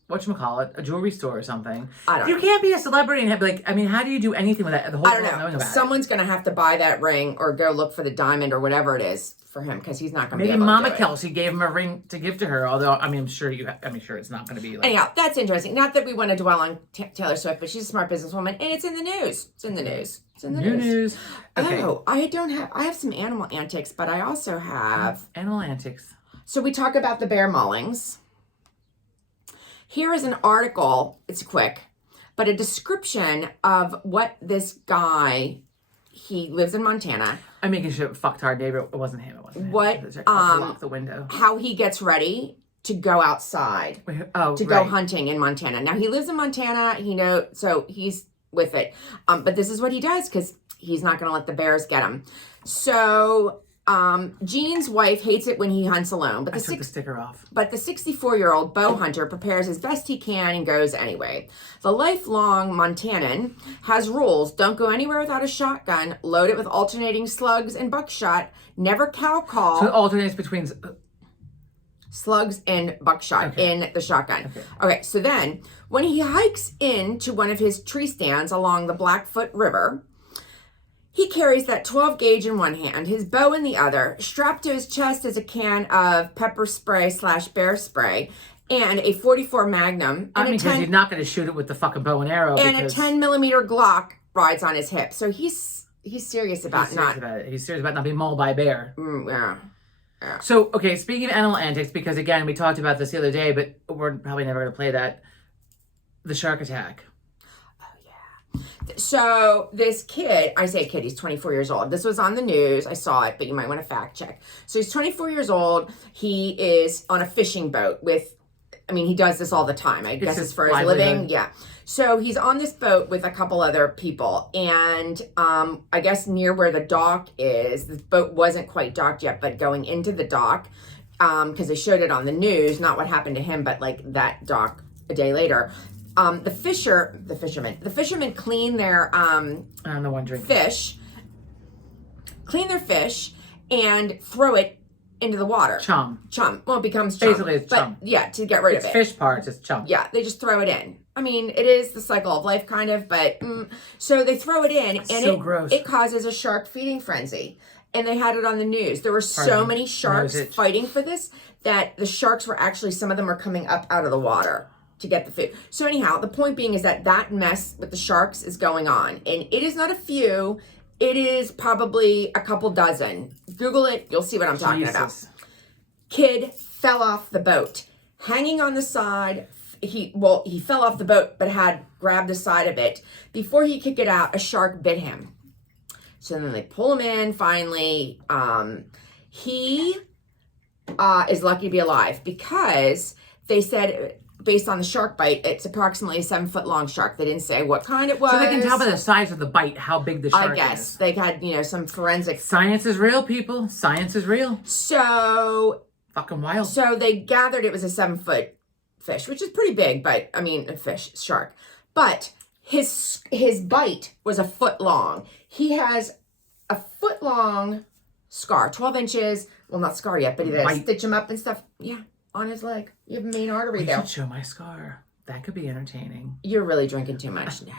whatchamacallit, a jewelry store or something. I don't You know. can't be a celebrity and have, like, I mean, how do you do anything with that? The whole I don't world knowing know. about it. Someone's going to have to buy that ring or go look for the diamond or whatever it is for him because he's not going to be Maybe able Mama to do it. Kelsey gave him a ring to give to her. Although, I mean, I'm sure it's not going to be like. Anyhow, that's interesting. Not that we want to dwell on Taylor Swift, but she's a smart businesswoman, and it's in the news. It's in the news. It's in the New news. news. Okay. Oh, I have some animal antics, but I also have. Animal antics. So we talk about the bear maulings. Here is an article. It's quick, but a description of what this guy. He lives in Montana. I'm making sure fucked our neighbor. It wasn't him. It wasn't him. What, Lock the window. How he gets ready to go outside. Oh, To go hunting in Montana. Now he lives in Montana. So he's with it. But this is what he does because he's not going to let the bears get him. So Gene's wife hates it when he hunts alone. But I took the sticker off. But the 64-year-old bow hunter prepares as best he can and goes anyway. The lifelong Montanan has rules. Don't go anywhere without a shotgun. Load it with alternating slugs and buckshot. Never cow call. So it alternates between. Slugs and buckshot in the shotgun. Okay, so then when he hikes into one of his tree stands along the Blackfoot River, he carries that 12 gauge in one hand, his bow in the other. Strapped to his chest is a can of pepper spray / bear spray and a 44 Magnum. I mean, because he's not going to shoot it with the fucking bow and arrow. And a 10 millimeter Glock rides on his hip. So he's serious about He's serious about not being mauled by a bear. Yeah. So, okay, speaking of animal antics, because again, we talked about this the other day, but we're probably never going to play that. The shark attack. So this kid, I say kid, he's 24 years old. This was on the news. I saw it, but you might want to fact check. So he's 24 years old. He is on a fishing boat he does this all the time. I guess it's for his living. Yeah. So he's on this boat with a couple other people. And I guess near where the dock is, the boat wasn't quite docked yet, but going into the dock, because they showed it on the news, not what happened to him, but like that dock a day later. The fishermen clean their I'm the one drinking. clean their fish and throw it into the water. Chum. Well, it becomes chum. Basically, it's chum. But yeah, to get rid of it. Fish parts, it's chum. Yeah, they just throw it in. I mean, it is the cycle of life, kind of, but so they throw it in, and so gross. It causes a shark feeding frenzy. And they had it on the news. There were so many sharks fighting for this that the sharks were actually, some of them are coming up out of the water to get the food. So anyhow, the point being is that mess with the sharks is going on. And it is not a few. It is probably a couple dozen. Google it. You'll see what I'm talking about. Kid fell off the boat. Hanging on the side. He fell off the boat, but had grabbed the side of it. Before he could get out, a shark bit him. So then they pull him in finally. He is lucky to be alive because they said, based on the shark bite, it's approximately a 7-foot long shark. They didn't say what kind it was. So they can tell by the size of the bite how big the shark is. I guess. They had, some forensic. Science is real, people. Science is real. So. Fucking wild. So they gathered it was a 7-foot fish, which is pretty big, but, a shark. But his bite was a foot long. He has a foot long scar, 12 inches. Well, not scar yet, but he did stitch him up and stuff. Yeah. On his leg. You have a main artery there. You should show my scar. That could be entertaining. You're really drinking too much. No.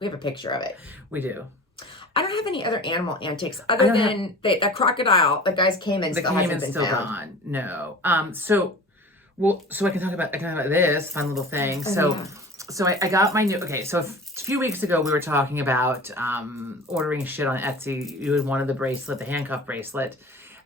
We have a picture of it. We do. I don't have any other animal antics other than that crocodile. The guy's caiman still hasn't been found. Gone. No. So I can talk about this fun little thing. So I got my new. Okay. So a few weeks ago we were talking about ordering shit on Etsy. You had wanted the bracelet, the handcuff bracelet.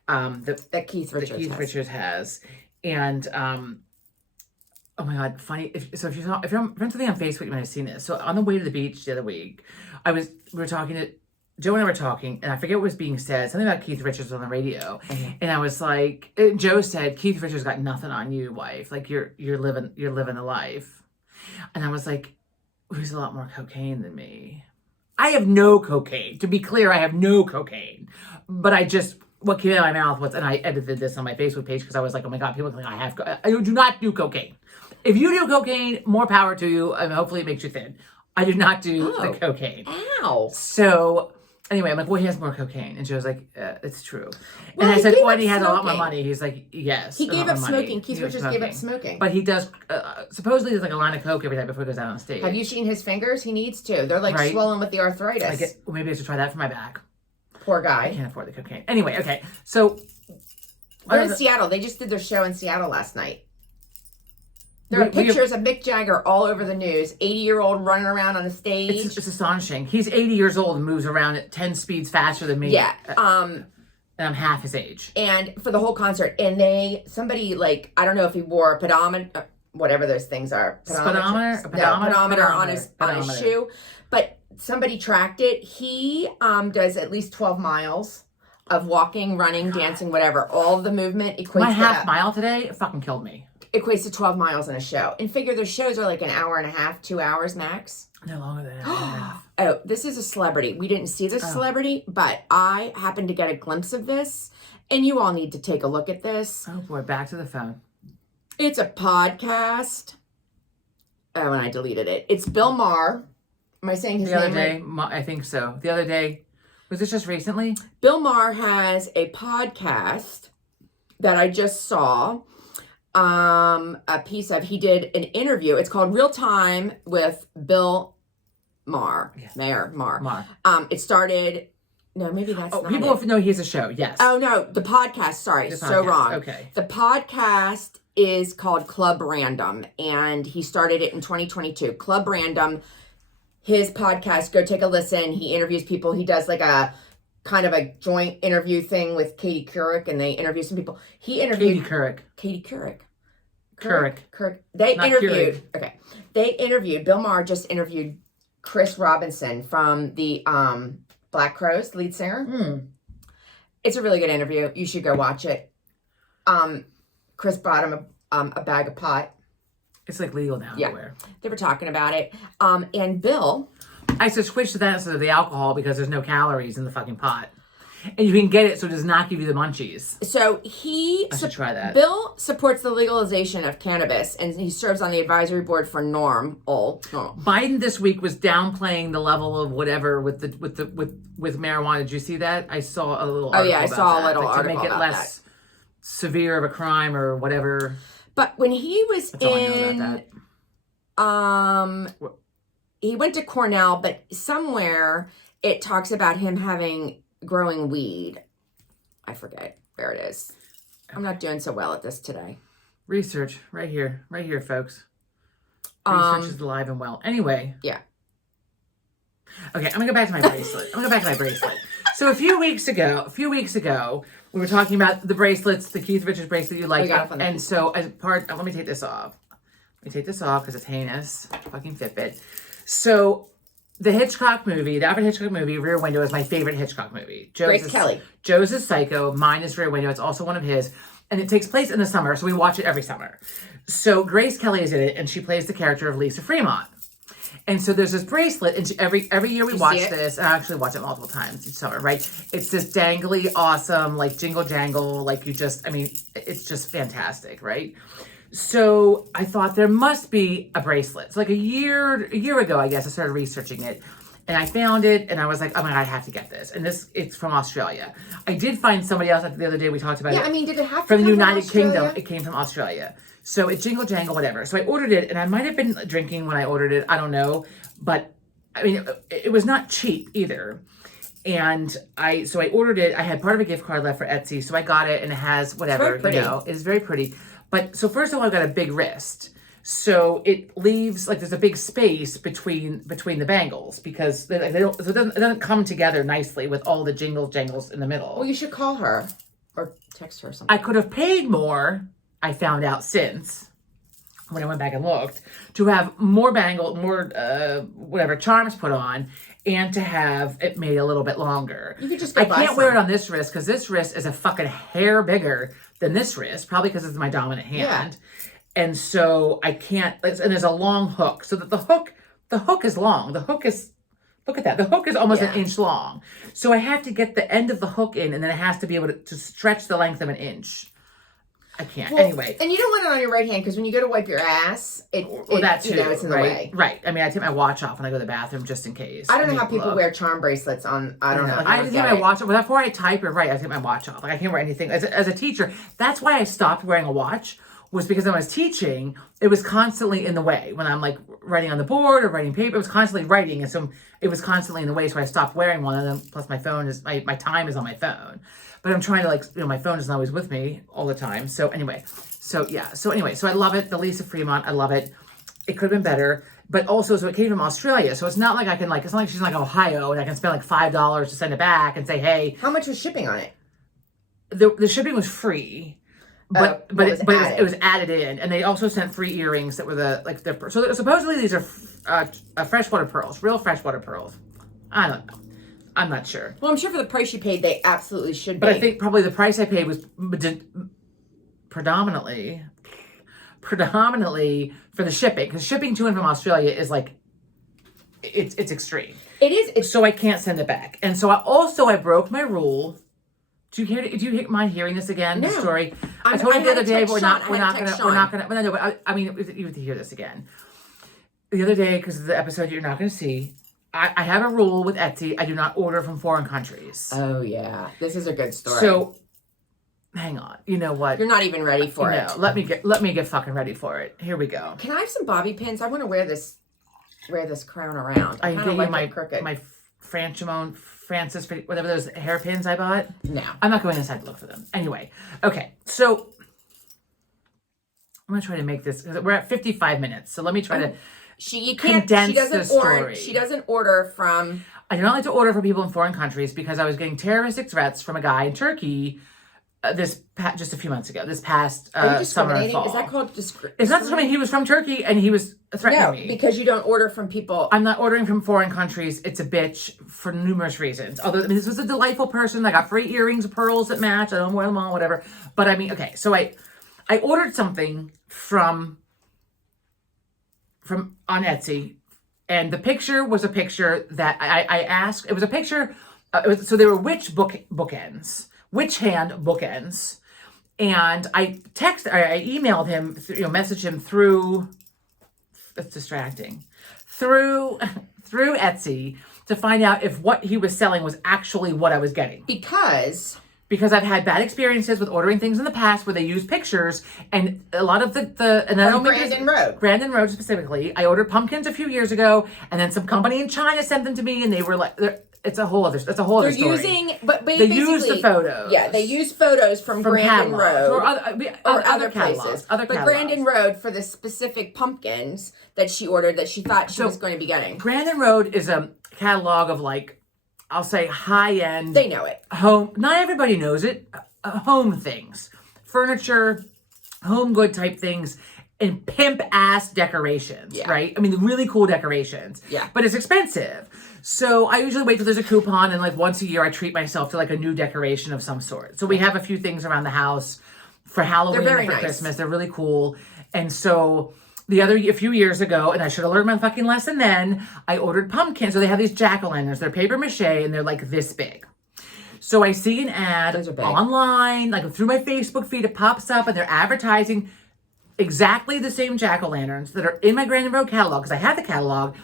That Keith Richards has. And oh my god, funny. If you're friends with me on Facebook, you might have seen this. So on the way to the beach the other week, we were talking to Joe and I were talking, and I forget what was being said. Something about Keith Richards on the radio, and I was like, Joe said, "Keith Richards got nothing on you, wife. Like you're living the life." And I was like, "He's a lot more cocaine than me." I have no cocaine. To be clear, I have no cocaine, but what came out of my mouth was, and I edited this on my Facebook page because I was like, oh my god, people think I do not do cocaine. If you do cocaine, more power to you, and hopefully it makes you thin. I do not do the cocaine. Ow. So Anyway, I'm like, well, he has more cocaine. And Joe's like, it's true. Well, and I he said, gave oh, up and he has a lot more smoking. money. He's like, yes. He a gave lot up more money. smoking. Keith He was Richards gave up smoking. But he does, supposedly there's like a line of coke every night before he goes out on stage. Have you seen his fingers? He needs to. They're like Right. swollen with the arthritis. Well, maybe I should try that for my back. Poor I guy. can't afford the cocaine. Anyway, okay. So. They're in Seattle. They just did their show in Seattle last night. There are We have- pictures of Mick Jagger all over the news. 80-year-old running around on the stage. It's astonishing. He's 80 years old and moves around at 10 speeds faster than me. Yeah. And I'm half his age. And for the whole concert, and somebody like, I don't know if he wore a pedometer, whatever those things are. Speedometer? Pedometer on his Pedometer. shoe. But somebody tracked it. He does at least 12 miles of walking, running, dancing, whatever. All of the movement equates My to half mile today fucking killed me. equates to 12 miles in a show. And figure their shows are like an hour and a half, 2 hours max. No longer than an hour and a half. Oh, this is a celebrity. We didn't see this celebrity, but I happened to get a glimpse of this. And you all need to take a look at this. Oh boy, back to the phone. It's a podcast. Oh, and I deleted it. It's Bill Maher. Am I saying his The other name right? day, I think so. The other day, was this just recently? Bill Maher has a podcast that I just saw a piece of. He did an interview. It's called Real Time with Bill Maher. Yes. Mayor Maher. Mark. It started. No, maybe that's Oh, not people it. know he has a show. Yes. Oh no, the podcast. Sorry, The so podcast, wrong. okay. The podcast is called Club Random, and he started it in 2022. Club Random. His podcast. Go take a listen. He interviews people. He does like a kind of a joint interview thing with Katie Couric, and they interview some people. He interviewed Katie Couric. Katie Couric. Couric. They Not interviewed. Keurig. Okay, they interviewed. Bill Maher just interviewed Chris Robinson from the Black Crowes, lead singer. It's a really good interview. You should go watch it. Chris brought him a bag of pot. It's like legal now Yeah. everywhere. They were talking about it. And Bill, I should switch to that instead of the alcohol because there's no calories in the fucking pot. And you can get it so it does not give you the munchies. so he I should try that. Bill supports the legalization of cannabis, and he serves on the advisory board for NORML. Biden this week was downplaying the level of whatever with marijuana. Did you see that? I saw a little. Oh, yeah, article I saw about a that, little like, article to make it about less severe of a crime or whatever. But when he was That's all I know about that. He went to Cornell, but somewhere it talks about him growing weed. I forget where it is. I'm not doing so well at this today. Research right here, folks. Research is alive and well. Anyway. Yeah. Okay, I'm gonna go back to my bracelet. So a few weeks ago, we were talking about the bracelets, the Keith Richards bracelet you like, and so as part, let me take this off. Because it's heinous. Fucking Fitbit. So the Hitchcock movie, the Alfred Hitchcock movie, Rear Window, is my favorite Hitchcock movie. Grace Kelly. Joe's is Psycho. Mine is Rear Window. It's also one of his. And it takes place in the summer, so we watch it every summer. So Grace Kelly is in it, and she plays the character of Lisa Fremont. And so there's this bracelet, and every year we watch this, and I actually watch it multiple times each summer, right? It's this dangly, awesome, like jingle jangle, like it's just fantastic, right? So I thought there must be a bracelet. So like a year ago, I guess, I started researching it. And I found it, and I was like, oh my God, I have to get this. And it's from Australia. I did find somebody else the other day, we talked about it. Yeah, I mean, did it have to from the come United Australia? Kingdom? It came from Australia. So it's jingle jangle, whatever. So I ordered it, and I might have been drinking when I ordered it. I don't know. But I mean, it was not cheap either. And I ordered it. I had part of a gift card left for Etsy. So I got it, and it has whatever, it's very pretty. But so first of all, I've got a big wrist. So it leaves, like, there's a big space between the bangles because it doesn't come together nicely with all the jingle jangles in the middle. Well, you should call her or text her or something. I could have paid more, I found out since, when I went back and looked, to have more charms put on and to have it made a little bit longer. You could just go I buy can't some. wear it on this wrist because this wrist is a fucking hair bigger than this wrist, probably because it's my dominant hand. And so I can't, and there's a long hook. So that the hook is long. Look at that. The hook is almost an inch long. So I have to get the end of the hook in, and then it has to be able to stretch the length of an inch. I can't. Well, Anyway. And you don't want it on your right hand because when you go to wipe your ass, That too, it's in the way. Right. I mean, I take my watch off when I go to the bathroom just in case. I don't know how people wear charm bracelets on. I don't know. I take my watch off. Before I type, you're right. I take my watch off. Like I can't wear anything. As a teacher, that's why I stopped wearing a watch. Was because when I was teaching, it was constantly in the way. When I'm like writing on the board or writing paper, it was constantly writing, and so it was constantly in the way. So I stopped wearing one. And then plus my phone is my time is on my phone. But I'm trying to my phone isn't always with me all the time. So anyway, so I love it. The Lisa Fremont, I love it. It could have been better, but also so it came from Australia. So it's not like I can it's not like she's in like Ohio and I can spend like $5 to send it back and say, hey. How much was shipping on it? The shipping was free. But it was added in, and they also sent free earrings that were so supposedly these are freshwater pearls, real freshwater pearls. I don't know. I'm not sure. Well, I'm sure for the price you paid, they absolutely should be. But I think probably the price I paid was predominantly for the shipping, because shipping to and from Australia is like, it's extreme. It is. So I can't send it back, and so I broke my rule. Do you mind hearing this again? No. The story. I told you the other day, but we're not gonna. But no, I mean, you have to hear this again. The other day, because of the episode you're not going to see, I have a rule with Etsy. I do not order from foreign countries. Oh yeah, this is a good story. So, hang on. You know what? You're not even ready for it. Let me get fucking ready for it. Here we go. Can I have some bobby pins? I want to wear this crown around. I can get you my Francis, whatever those hairpins I bought. No. I'm not going inside to look for them. Anyway, okay, so I'm going to try to make this, because we're at 55 minutes, so let me try to condense the story. She doesn't order from... I do not like to order for people in foreign countries because I was getting terroristic threats from a guy in Turkey just a few months ago, this past summer and fall. Is that called discriminating? It's not discriminating. He was from Turkey and he was threatening me. Because you don't order from people. I'm not ordering from foreign countries. It's a bitch for numerous reasons. Although this was a delightful person. I got free earrings, pearls that match. I don't wear them all, whatever. But I mean, okay. So I ordered something from on Etsy, and the picture was a picture that I asked. It was a picture. So they were bookends. Witch hand bookends, and I emailed him, messaged him through. It's distracting. Through Etsy to find out if what he was selling was actually what I was getting. Because I've had bad experiences with ordering things in the past where they use pictures, and a lot of Grandin Road specifically. I ordered pumpkins a few years ago, and then some company in China sent them to me, and they were like. It's a whole other story. They use the photos. Yeah, they use photos from Grandin Road or other places. But Grandin Road for the specific pumpkins that she ordered that she thought she was going to be getting. Grandin Road is a catalog of I'll say high end. They know it. Home. Not everybody knows it. Home things, furniture, home good type things. And pimp ass decorations, right? I mean, really cool decorations. Yeah. But it's expensive. So I usually wait till there's a coupon, and once a year I treat myself to a new decoration of some sort. So we have a few things around the house for Halloween and for Christmas. They're really cool. And so a few years ago, and I should have learned my fucking lesson then, I ordered pumpkins. So they have these jack-o'-lanterns. They're paper mache, and they're this big. So I see an ad online, through my Facebook feed, it pops up, and they're advertising exactly the same jack-o'-lanterns that are in my Grandin Road catalog, because I have the catalog.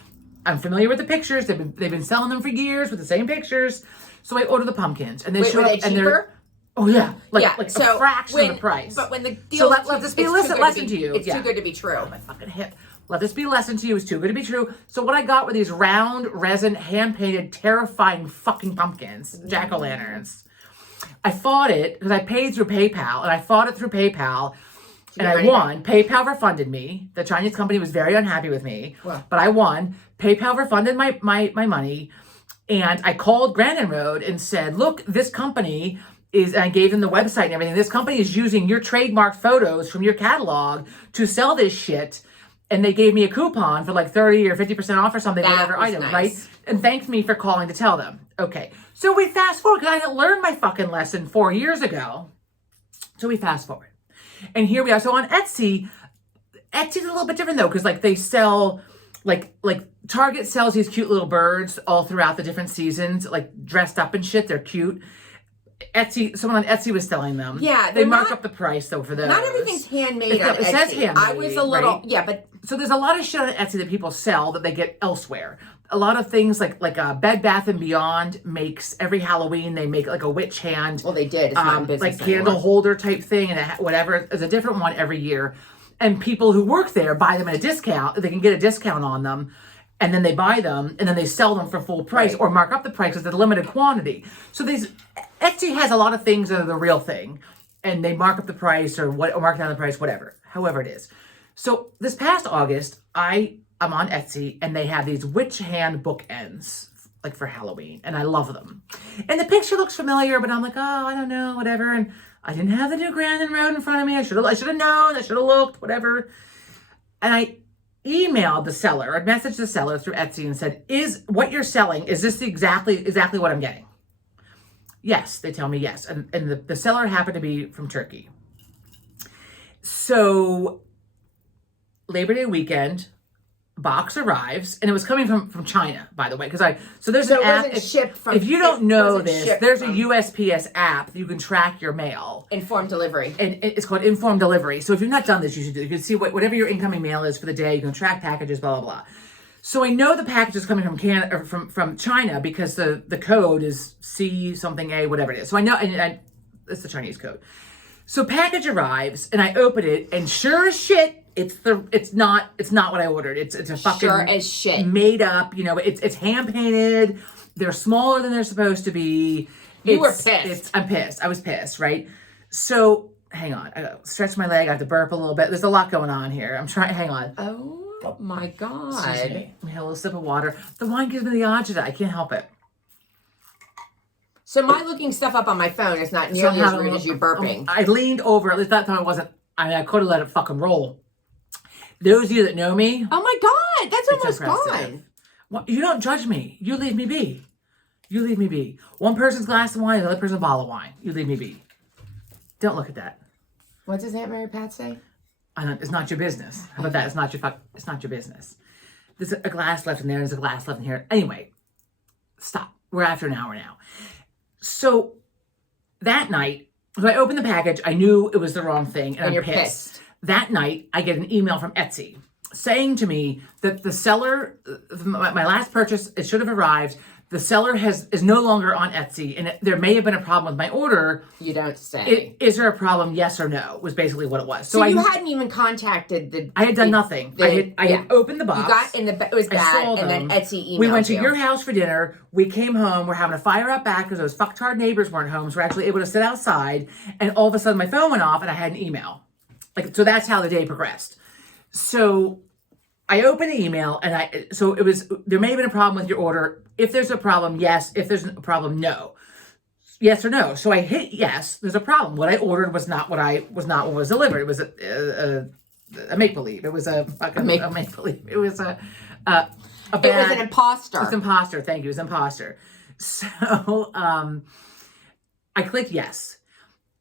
I'm familiar with the pictures. They've been selling them for years with the same pictures. So I order the pumpkins, and they show up, and they're a fraction of the price. But when the deal, let this be a lesson to you. It's too good to be true. My fucking hip. Let this be a lesson to you. It's too good to be true. So what I got were these round, resin, hand-painted, terrifying fucking pumpkins, jack-o'-lanterns. I fought it because I paid through PayPal, and I fought it through PayPal. And I won. PayPal refunded me. The Chinese company was very unhappy with me. Wow. But I won. PayPal refunded my money. And I called Grandin Road and said, look, this company and I gave them the website and everything. This company is using your trademark photos from your catalog to sell this shit. And they gave me a coupon for 30 or 50% off or something, whatever item, right? And thanked me for calling to tell them. Okay. So we fast forward, because I hadn't learned my fucking lesson 4 years ago. So we fast forward. And here we are. So on Etsy's a little bit different though, because they sell Target sells these cute little birds all throughout the different seasons, dressed up and shit. They're cute. Etsy, someone on Etsy was selling them. Yeah, they they're mark not- up the price though for those. Not everything's handmade on It says Etsy. I was a handmade, little, right? yeah, but So there's a lot of shit on Etsy that people sell that they get elsewhere. A lot of things like Bed Bath and Beyond makes every Halloween they make like a witch hand, well, they did. It's not in business like candle anymore. holder type thing, and whatever. There's a different one every year, and people who work there buy them at a discount. They can get a discount on them, and then they buy them, and then they sell them for full price Right. or mark up the price because it's a limited quantity. So Etsy has a lot of things that are the real thing, and they mark up the price or mark down the price, whatever, however it is. So this past August, I'm on Etsy and they have these witch hand bookends like for Halloween, and I love them. And the picture looks familiar, but I'm like, oh, I don't know, whatever. And I didn't have the new Grandin Road in front of me. I should have known. I should have looked, whatever. And I emailed the seller, I messaged the seller through Etsy and said, "Is what you're selling? Is this exactly what I'm getting?" Yes, they tell me yes, and the seller happened to be from Turkey. So Labor Day weekend, box arrives, and it was coming from China, by the way, because there's So an it app. wasn't shipped from. If you don't it know wasn't this, shipped there's a from USPS app that you can track your mail, informed delivery. and it's called Informed Delivery. So if you've not done this, you should do it. You can see whatever your incoming mail is for the day. You can track packages, blah blah blah. So I know the package is coming from Canada or from China because the code is C something A, whatever it is. So I know, and it's the Chinese code. So package arrives and I open it, and sure as shit, it's not what I ordered. It's a fucking Sure as shit. made up. It's hand painted. They're smaller than they're supposed to be. You were pissed. I'm pissed. I was pissed, right? So hang on. I gotta stretch my leg. I have to burp a little bit. There's a lot going on here. I'm trying. Hang on. Oh my God. Excuse me. Let me have a little sip of water. The wine gives me the agita. I can't help it. So my looking stuff up on my phone is not nearly as rude as you burping. I leaned over. At least that time it wasn't. I could have let it fucking roll. Those of you that know me, Oh my God, that's almost impressive. gone. well, you don't judge me. You leave me be. You leave me be. One person's glass of wine, the other person's a bottle of wine. You leave me be. Don't look at that. What does Aunt Mary Pat say? It's not your business. How about that? It's not your business. There's a glass left in there. There's a glass left in here. Anyway, stop. We're after an hour now. So that night, when I opened the package, I knew it was the wrong thing, and I'm you're pissed. That night, I get an email from Etsy saying to me that the seller, my last purchase, it should have arrived. The seller is no longer on Etsy, and there may have been a problem with my order. You don't say. Is there a problem? Yes or no? Was basically what it was. So you hadn't even contacted the. I had done nothing. I had opened the box. You got in the. It was I bad, saw and then them. Etsy emailed We went to you. your house for dinner. We came home. We're having a fire out back because those fucktard neighbors weren't home. So we're actually able to sit outside. And all of a sudden, my phone went off, and I had an email. So that's how the day progressed. So I opened the email, and so it was. There may have been a problem with your order. If there's a problem, yes. If there's a problem, no. Yes or no. So I hit yes. There's a problem. What I ordered was not what was delivered. It was a make believe. It was a fucking make believe. It was a bad, It was an imposter. It's imposter. Thank you. It was imposter. So I clicked yes.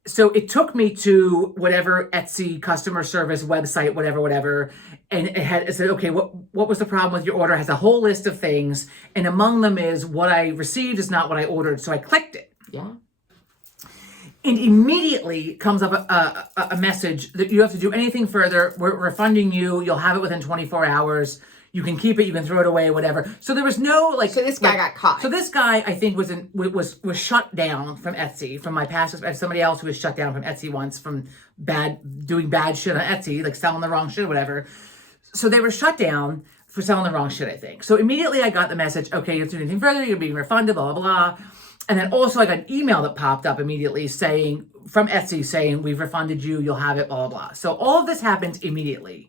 So it took me to whatever Etsy customer service website, whatever, and it said, okay, what was the problem with your order? It has a whole list of things, and among them is what I received is not what I ordered. So I clicked it. Yeah. And immediately comes up a message that you have to do anything further. We're refunding you. You'll have it within 24 hours. You can keep it. You can throw it away. Whatever. So there was no So this guy got caught. So this guy, I think, was shut down from Etsy. From my past, somebody else who was shut down from Etsy once from doing bad shit on Etsy, like selling the wrong shit, or whatever. So they were shut down for selling the wrong shit, I think. So immediately I got the message, okay, you have to do anything further. You're being refunded, blah blah blah. And then also I got an email that popped up immediately from Etsy saying, we've refunded you, you'll have it, blah, blah, blah. So all of this happened immediately.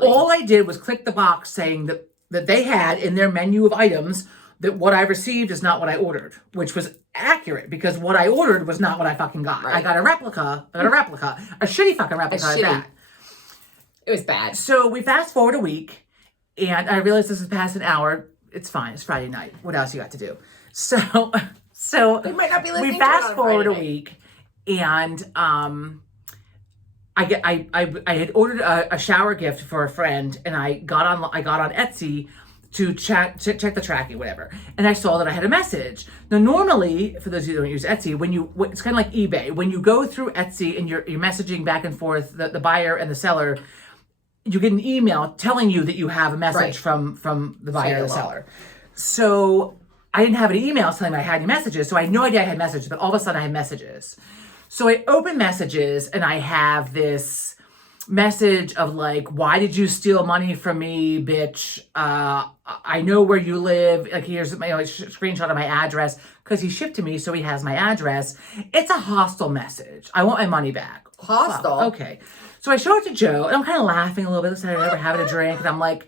All I did was click the box saying that they had in their menu of items that what I received is not what I ordered, which was accurate because what I ordered was not what I fucking got. Right. I got a replica, a shitty fucking replica at that. It was bad. So we fast forward a week, and I realized this is past an hour. It's fine. It's Friday night. What else you got to do? So They might not be listening we to it fast on forward a Friday night. week, and I had ordered a shower gift for a friend, and I got on Etsy to check the tracking, whatever. And I saw that I had a message. Now, normally, for those of you who don't use Etsy, it's kind of like eBay. When you go through Etsy and you're messaging back and forth, the buyer and the seller, you get an email telling you that you have a message from the buyer or the seller. So I didn't have any emails telling me I had any messages. So I had no idea I had messages, but all of a sudden I had messages. So I open messages and I have this message of like, why did you steal money from me, bitch? I know where you live. Like, here's my screenshot of my address, because he shipped to me, so he has my address. It's a hostile message. I want my money back. Hostile? Well, okay. So I show it to Joe, and I'm kind of laughing a little bit. Saturday night, we're having a drink, and I'm like,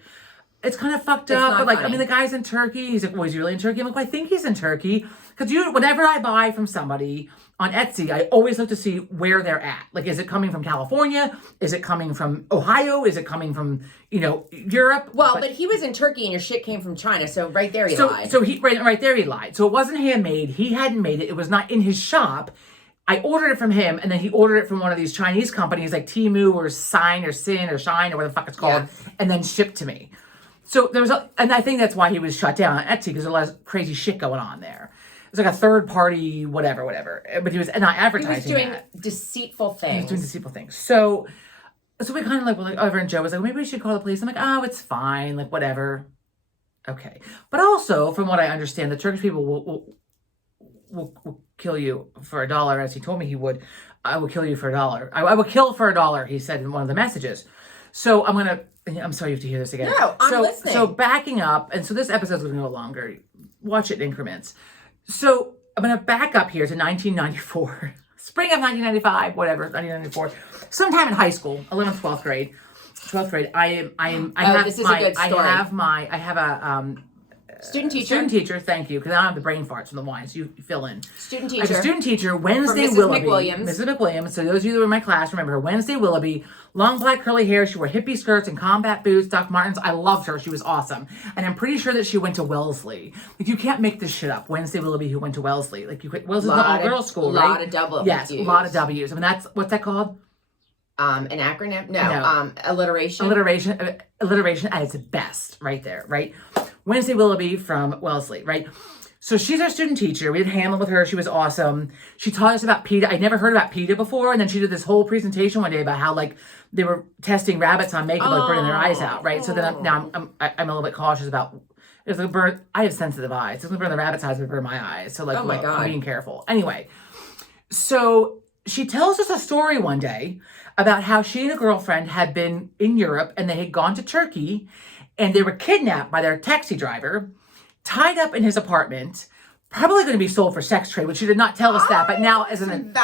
it's kind of fucked up, but like, funny. I mean, the guy's in Turkey. He's like, well, is he really in Turkey? I'm like, well, I think he's in Turkey. Because whenever I buy from somebody on Etsy, I always look to see where they're at. Like, is it coming from California? Is it coming from Ohio? Is it coming from, Europe? Well, but he was in Turkey and your shit came from China, so right there he lied. So he right there he lied. So it wasn't handmade. He hadn't made it. It was not in his shop. I ordered it from him, and then he ordered it from one of these Chinese companies like Temu or Sign or Sin or Shine or whatever the fuck it's called, and then shipped to me. So and I think that's why he was shut down on Etsy, because there's a lot of crazy shit going on there. It's like a third party, whatever. But he was not advertising. He was doing deceitful things. He was doing deceitful things. So we kind of were over, and Joe was like, maybe we should call the police. I'm like, oh, it's fine, like whatever. Okay. But also, from what I understand, the Turkish people will kill you for $1, as he told me he would. I will kill you for $1. I will kill for $1, he said in one of the messages. So I'm sorry you have to hear this again. No, I'm listening. So backing up, and so this episode's going to go longer. Watch it in increments. So I'm going to back up here to 1994. Spring of 1995, whatever, 1994. Sometime in high school, 11th, 12th grade. 12th grade, I have this is a good story. I have a student teacher. Student teacher, thank you, because I don't have the brain farts from the wine, so you fill in. Student I have teacher. a student teacher, Wednesday Mrs. Willoughby. McWilliams. Mrs. McWilliams. So those of you who were in my class remember her. Wednesday Willoughby, long black curly hair. She wore hippie skirts and combat boots, Doc Martens. I loved her. She was awesome. And I'm pretty sure that she went to Wellesley. Like, you can't make this shit up. Wednesday Willoughby, who went to Wellesley. Like, Wellesley's an all-girls school, right? A lot of W's. Yes, a lot of W's. I mean, what's that called? An acronym? No. Alliteration. Alliteration at its best, right there, right? Wednesday Willoughby from Wellesley, right? So she's our student teacher. We did Hamlet with her. She was awesome. She taught us about PETA. I'd never heard about PETA before. And then she did this whole presentation one day about how, like, they were testing rabbits on makeup, like burning their eyes out, right? So then I'm a little bit cautious about, it's like burn. I have sensitive eyes. It's going to burn the rabbit's eyes, but burn my eyes. So, like, oh my God. I'm being careful. Anyway, so she tells us a story one day about how she and a girlfriend had been in Europe, and they had gone to Turkey, and they were kidnapped by their taxi driver, tied up in his apartment, probably going to be sold for sex trade, which she did not tell us that. But now, as an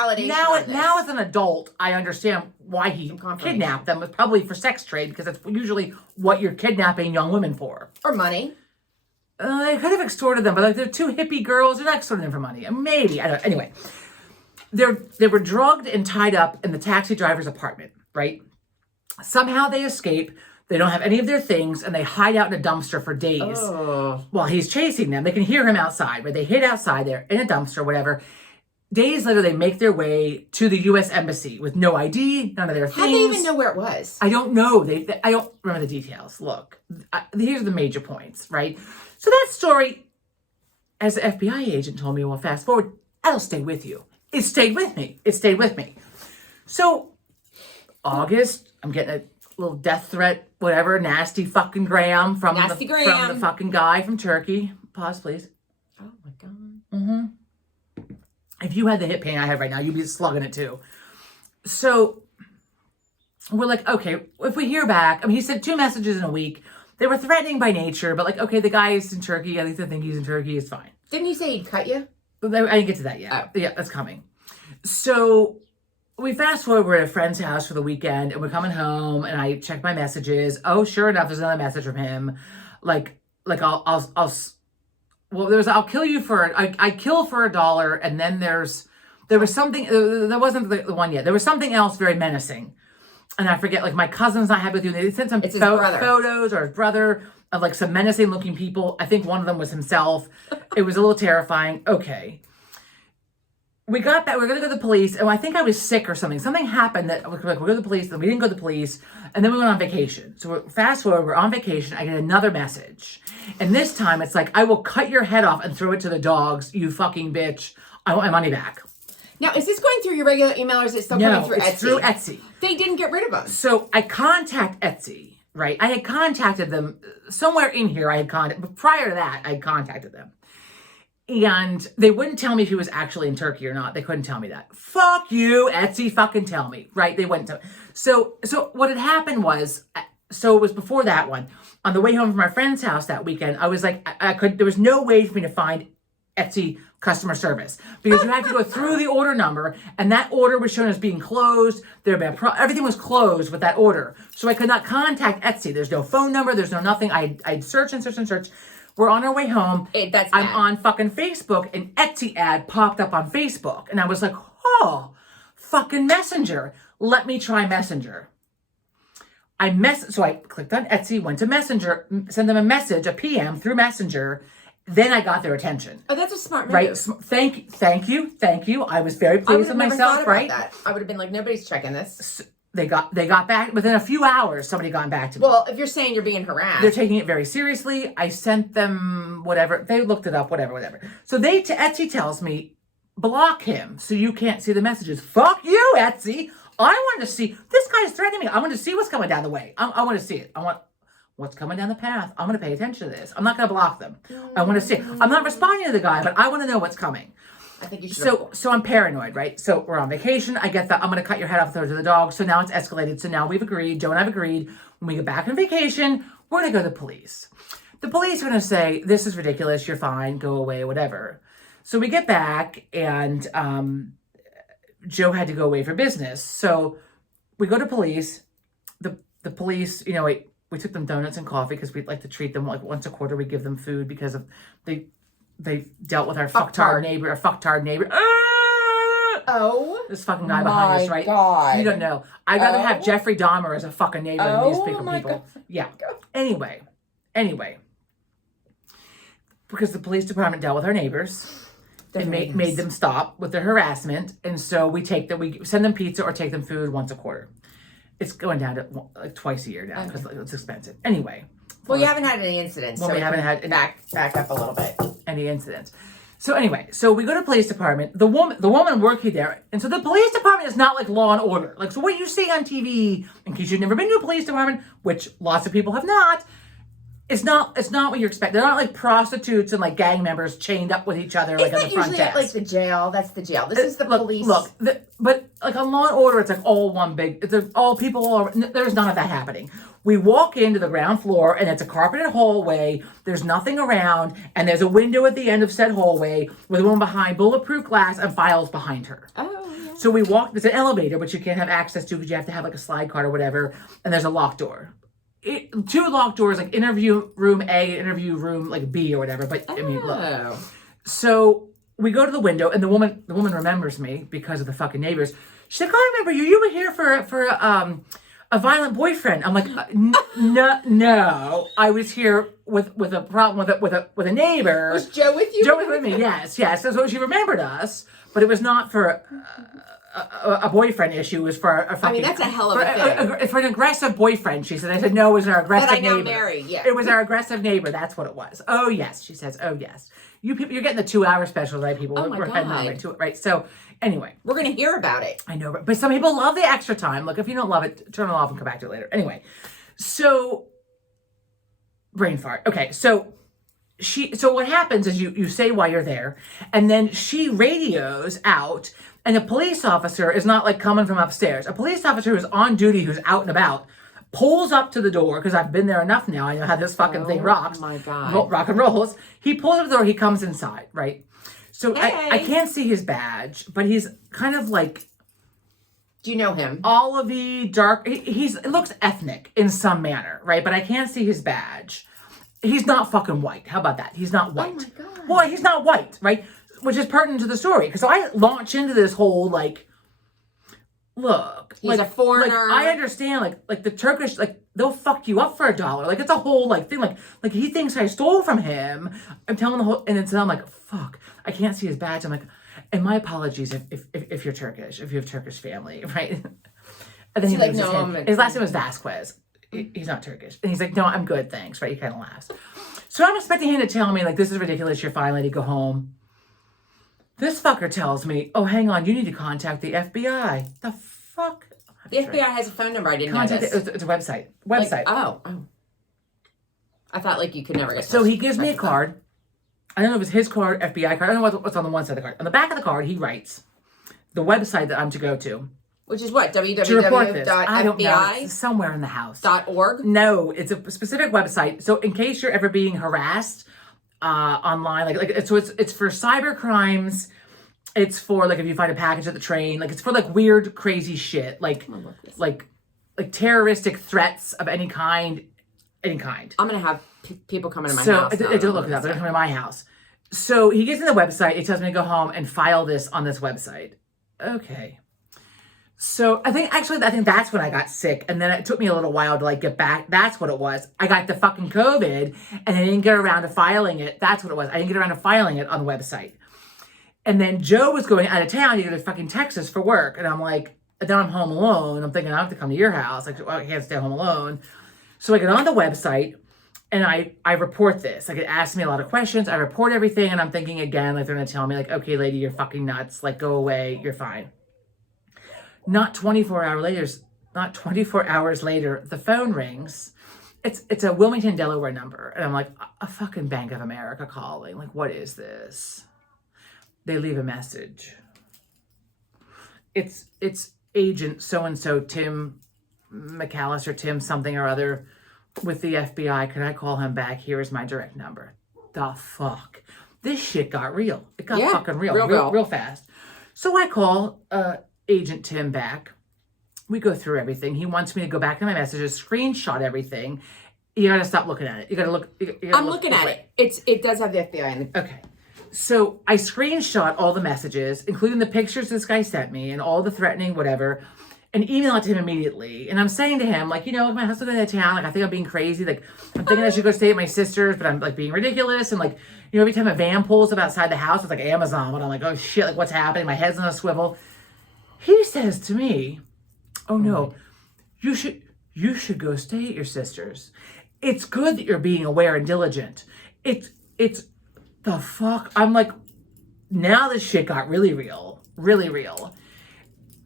adult, I understand why he kidnapped them. It was probably for sex trade, because that's usually what you're kidnapping young women for. Or money. They could have extorted them, but like, they're two hippie girls. They're not extorting them for money. Maybe. I don't know. Anyway, they were drugged and tied up in the taxi driver's apartment, right? Somehow they escape. They don't have any of their things, and they hide out in a dumpster for days while he's chasing them. They can hear him outside, but they hid outside there in a dumpster, whatever. Days later, they make their way to the U.S. Embassy with no ID, none of their things. How do they even know where it was? I don't know. I don't remember the details. Look, here's the major points, right? So that story, as the FBI agent told me, well, fast forward, it'll stay with you. It stayed with me. So, August, I'm getting a little death threat, whatever, nasty fucking gram from the fucking guy from Turkey. Pause, please. Oh my God. Mm-hmm. If you had the hip pain I have right now, you'd be slugging it too. So we're like, okay, if we hear back, I mean, he said 2 messages in a week. They were threatening by nature, but like, okay, the guy is in Turkey. At least I think he's in Turkey. It's fine. Didn't you say he'd cut you? I didn't get to that yet. Oh. Yeah, that's coming. So we fast forward, we're at a friend's house for the weekend, and we're coming home, and I check my messages. Oh, sure enough, there's another message from him. I'll kill you for, I kill for $1, and then there was something, there wasn't the one yet. There was something else very menacing. And I forget, like, my cousin's not happy with you. They sent some photos, or his brother, of like some menacing looking people. I think one of them was himself. It was a little terrifying. Okay. we got back. We were gonna go to the police, and I think I was sick or something. Something happened that we go to the police. Then we didn't go to the police, and then we went on vacation. So fast forward, we're on vacation. I get another message, and this time it's like, "I will cut your head off and throw it to the dogs. You fucking bitch! I want my money back." Now, is this going through your regular email, or is it still coming through Etsy? It's through Etsy. They didn't get rid of them. So I contact Etsy, right? I had contacted them somewhere in here. But prior to that, I had contacted them. And they wouldn't tell me if he was actually in Turkey or not. They couldn't tell me that. Fuck you, Etsy, fucking tell me, right? They wouldn't tell me. So what had happened was, so it was before that one. On the way home from my friend's house that weekend, I was like, there was no way for me to find Etsy customer service because you had to go through the order number, and that order was shown as being closed. Everything was closed with that order. So I could not contact Etsy. There's no phone number. There's no nothing. I'd search and search and search. We're on our way home. I'm on fucking Facebook. An Etsy ad popped up on Facebook. And I was like, oh, fucking Messenger. Let me try Messenger. So I clicked on Etsy, went to Messenger, sent them a message, a PM through Messenger. Then I got their attention. Oh, that's a smart move. Right. Thank you. I was very pleased with myself, right? That. I would have been like, nobody's checking this. They got back within a few hours. Somebody got back to me. Well, if you're saying you're being harassed, they're taking it very seriously. I sent them whatever. They looked it up, whatever. So Etsy tells me, block him so you can't see the messages. Fuck you, Etsy. I want to see, this guy's threatening me. I want to see what's coming down the way. I want to see it. I want what's coming down the path. I'm going to pay attention to this. I'm not going to block them. I want to see it. I'm not responding to the guy, but I want to know what's coming. I think you should. So I'm paranoid, right? So we're on vacation. I get that I'm going to cut your head off, throw it to the dog. So now it's escalated. So now we've agreed. Joe and I've agreed. When we get back on vacation, we're going to go to the police. The police are going to say, this is ridiculous. You're fine. Go away, whatever. So we get back, and Joe had to go away for business. So we go to police. The police, we took them donuts and coffee because we'd like to treat them like once a quarter. We give them food because of they dealt with our fucktard neighbor. Oh, this fucking guy behind us, right? God. You don't know. I'd rather have Jeffrey Dahmer as a fucking neighbor than these people. God. Yeah. Anyway, because the police department dealt with our neighbors and made them stop with their harassment, and so we send them pizza or take them food once a quarter. It's going down to like twice a year now because it's expensive. Anyway. Well, you haven't had any incidents. Well, so we haven't had back up a little bit. Any incidents. So anyway, we go to the police department. The woman working there, and so the police department is not like Law and Order. Like, so what you see on TV, in case you've never been to a police department, which lots of people have not, it's not what you expect. They're not like prostitutes and like gang members chained up with each other like on the front usually desk. Like the jail? That's the jail. This is the police. But like on Law and Order, it's like all one big. It's all people. There's none of that happening. We walk into the ground floor, and it's a carpeted hallway. There's nothing around, and there's a window at the end of said hallway with a woman behind bulletproof glass and files behind her. Oh, yeah. So we walk. There's an elevator, which you can't have access to because you have to have like a slide card or whatever. And there's a locked door. Two locked doors, like interview room A, interview room like B or whatever. But I mean, look. So we go to the window, and the woman remembers me because of the fucking neighbors. She's like, "I remember you. You were here for a violent boyfriend." I'm like, no. I was here with a problem with a neighbor. Was Joe with you? Joe was with me. Yes. So she remembered us, but it was not for a boyfriend issue. It was for a fucking. I mean, that's a hell of a thing. For an aggressive boyfriend, she said. I said no. It was our aggressive that I neighbor. got married. Yeah. It was our aggressive neighbor. That's what it was. Oh yes, she says. Oh yes. You people, you're getting the 2-hour special, right? People, oh my we're heading on to it, right? So anyway, we're gonna hear about it. I know, but some people love the extra time. Look, if you don't love it, turn it off and come back to it later. Anyway, so brain fart. Okay, so what happens is you say why you're there, and then she radios out, and the police officer is not like coming from upstairs. A police officer who's on duty, who's out and about, pulls up to the door, because I've been there enough now. I know how this fucking thing rocks. Oh my God. Rock and rolls. He pulls up the door, he comes inside, right? So Hey. I can't see his badge, but he's kind of like Do you know him? olivey, dark. It looks ethnic in some manner, right? But I can't see his badge. He's not fucking white. How about that? He's not white. Oh my God. Well, he's not white, right? Which is pertinent to the story. Because I launch into this whole like, look, He's a foreigner. Like, I understand, like the Turkish, like they'll fuck you up for $1. Like it's a whole like thing. Like he thinks I stole from him. I'm telling the whole, and then I'm like, fuck, I can't see his badge. I'm like, And my apologies if you're Turkish, if you have Turkish family, right? And then He's like, moves no, I'm his last name was Vasquez. He's not Turkish. And he's like, no, I'm good, thanks, right? He kind of laughs. So I'm expecting him to tell me, like, this is ridiculous, you're fine, lady, go home. This fucker tells me, oh, hang on, you need to contact the FBI. The fuck? The FBI has a phone number. I didn't know this. It's a website. Like, oh. I thought like you could never get. So he gives me a card. I don't know if it's his card, FBI card. I don't know what's on the one side of the card. On the back of the card, he writes the website that I'm to go to. Which is what? To report this. I don't know. www.fbi.org? It's somewhere in the house. No, it's a specific website. So in case you're ever being harassed online, it's for cyber crimes. It's for like if you find a package at the train, like it's for like weird, crazy shit, like terroristic threats of any kind. I'm gonna have people coming to my house. So don't look it up. They're gonna come to my house. So he gives me the website. He tells me to go home and file this on this website. Okay. So I think that's when I got sick, and then it took me a little while to like get back. That's what it was. I got the fucking COVID, and I didn't get around to filing it. That's what it was. I didn't get around to filing it on the website. And then Joe was going out of town to go to fucking Texas for work, and I'm like, then I'm home alone. I'm thinking I have to come to your house. Like, well, I can't stay home alone. So I get on the website, and I report this. Like, it asks me a lot of questions. I report everything, and I'm thinking again, like they're gonna tell me, like, okay, lady, you're fucking nuts. Like, go away. You're fine. Not 24 hours later, the phone rings. It's a Wilmington, Delaware number. And I'm like, a fucking Bank of America calling. Like, what is this? They leave a message. It's agent so-and-so, Tim McAllister, Tim something or other with the FBI. Can I call him back? Here is my direct number. The fuck? This shit got real. It got fucking real fast. So I call Agent Tim back. We go through everything. He wants me to go back to my messages, screenshot everything. You gotta stop looking at it. You gotta look. I'm looking at it. It does have the FBI in the. Okay. So I screenshot all the messages, including the pictures this guy sent me and all the threatening whatever, and email it to him immediately. And I'm saying to him, like, my husband's going to town. Like, I think I'm being crazy. Like, I'm thinking I should go stay at my sister's, but I'm like being ridiculous. And like, every time a van pulls up outside the house, it's like Amazon. And I'm like, oh shit, like what's happening? My head's on a swivel. He says to me, oh no, you should go stay at your sister's. It's good that you're being aware and diligent. It's the fuck. I'm like, now this shit got really real. Really real.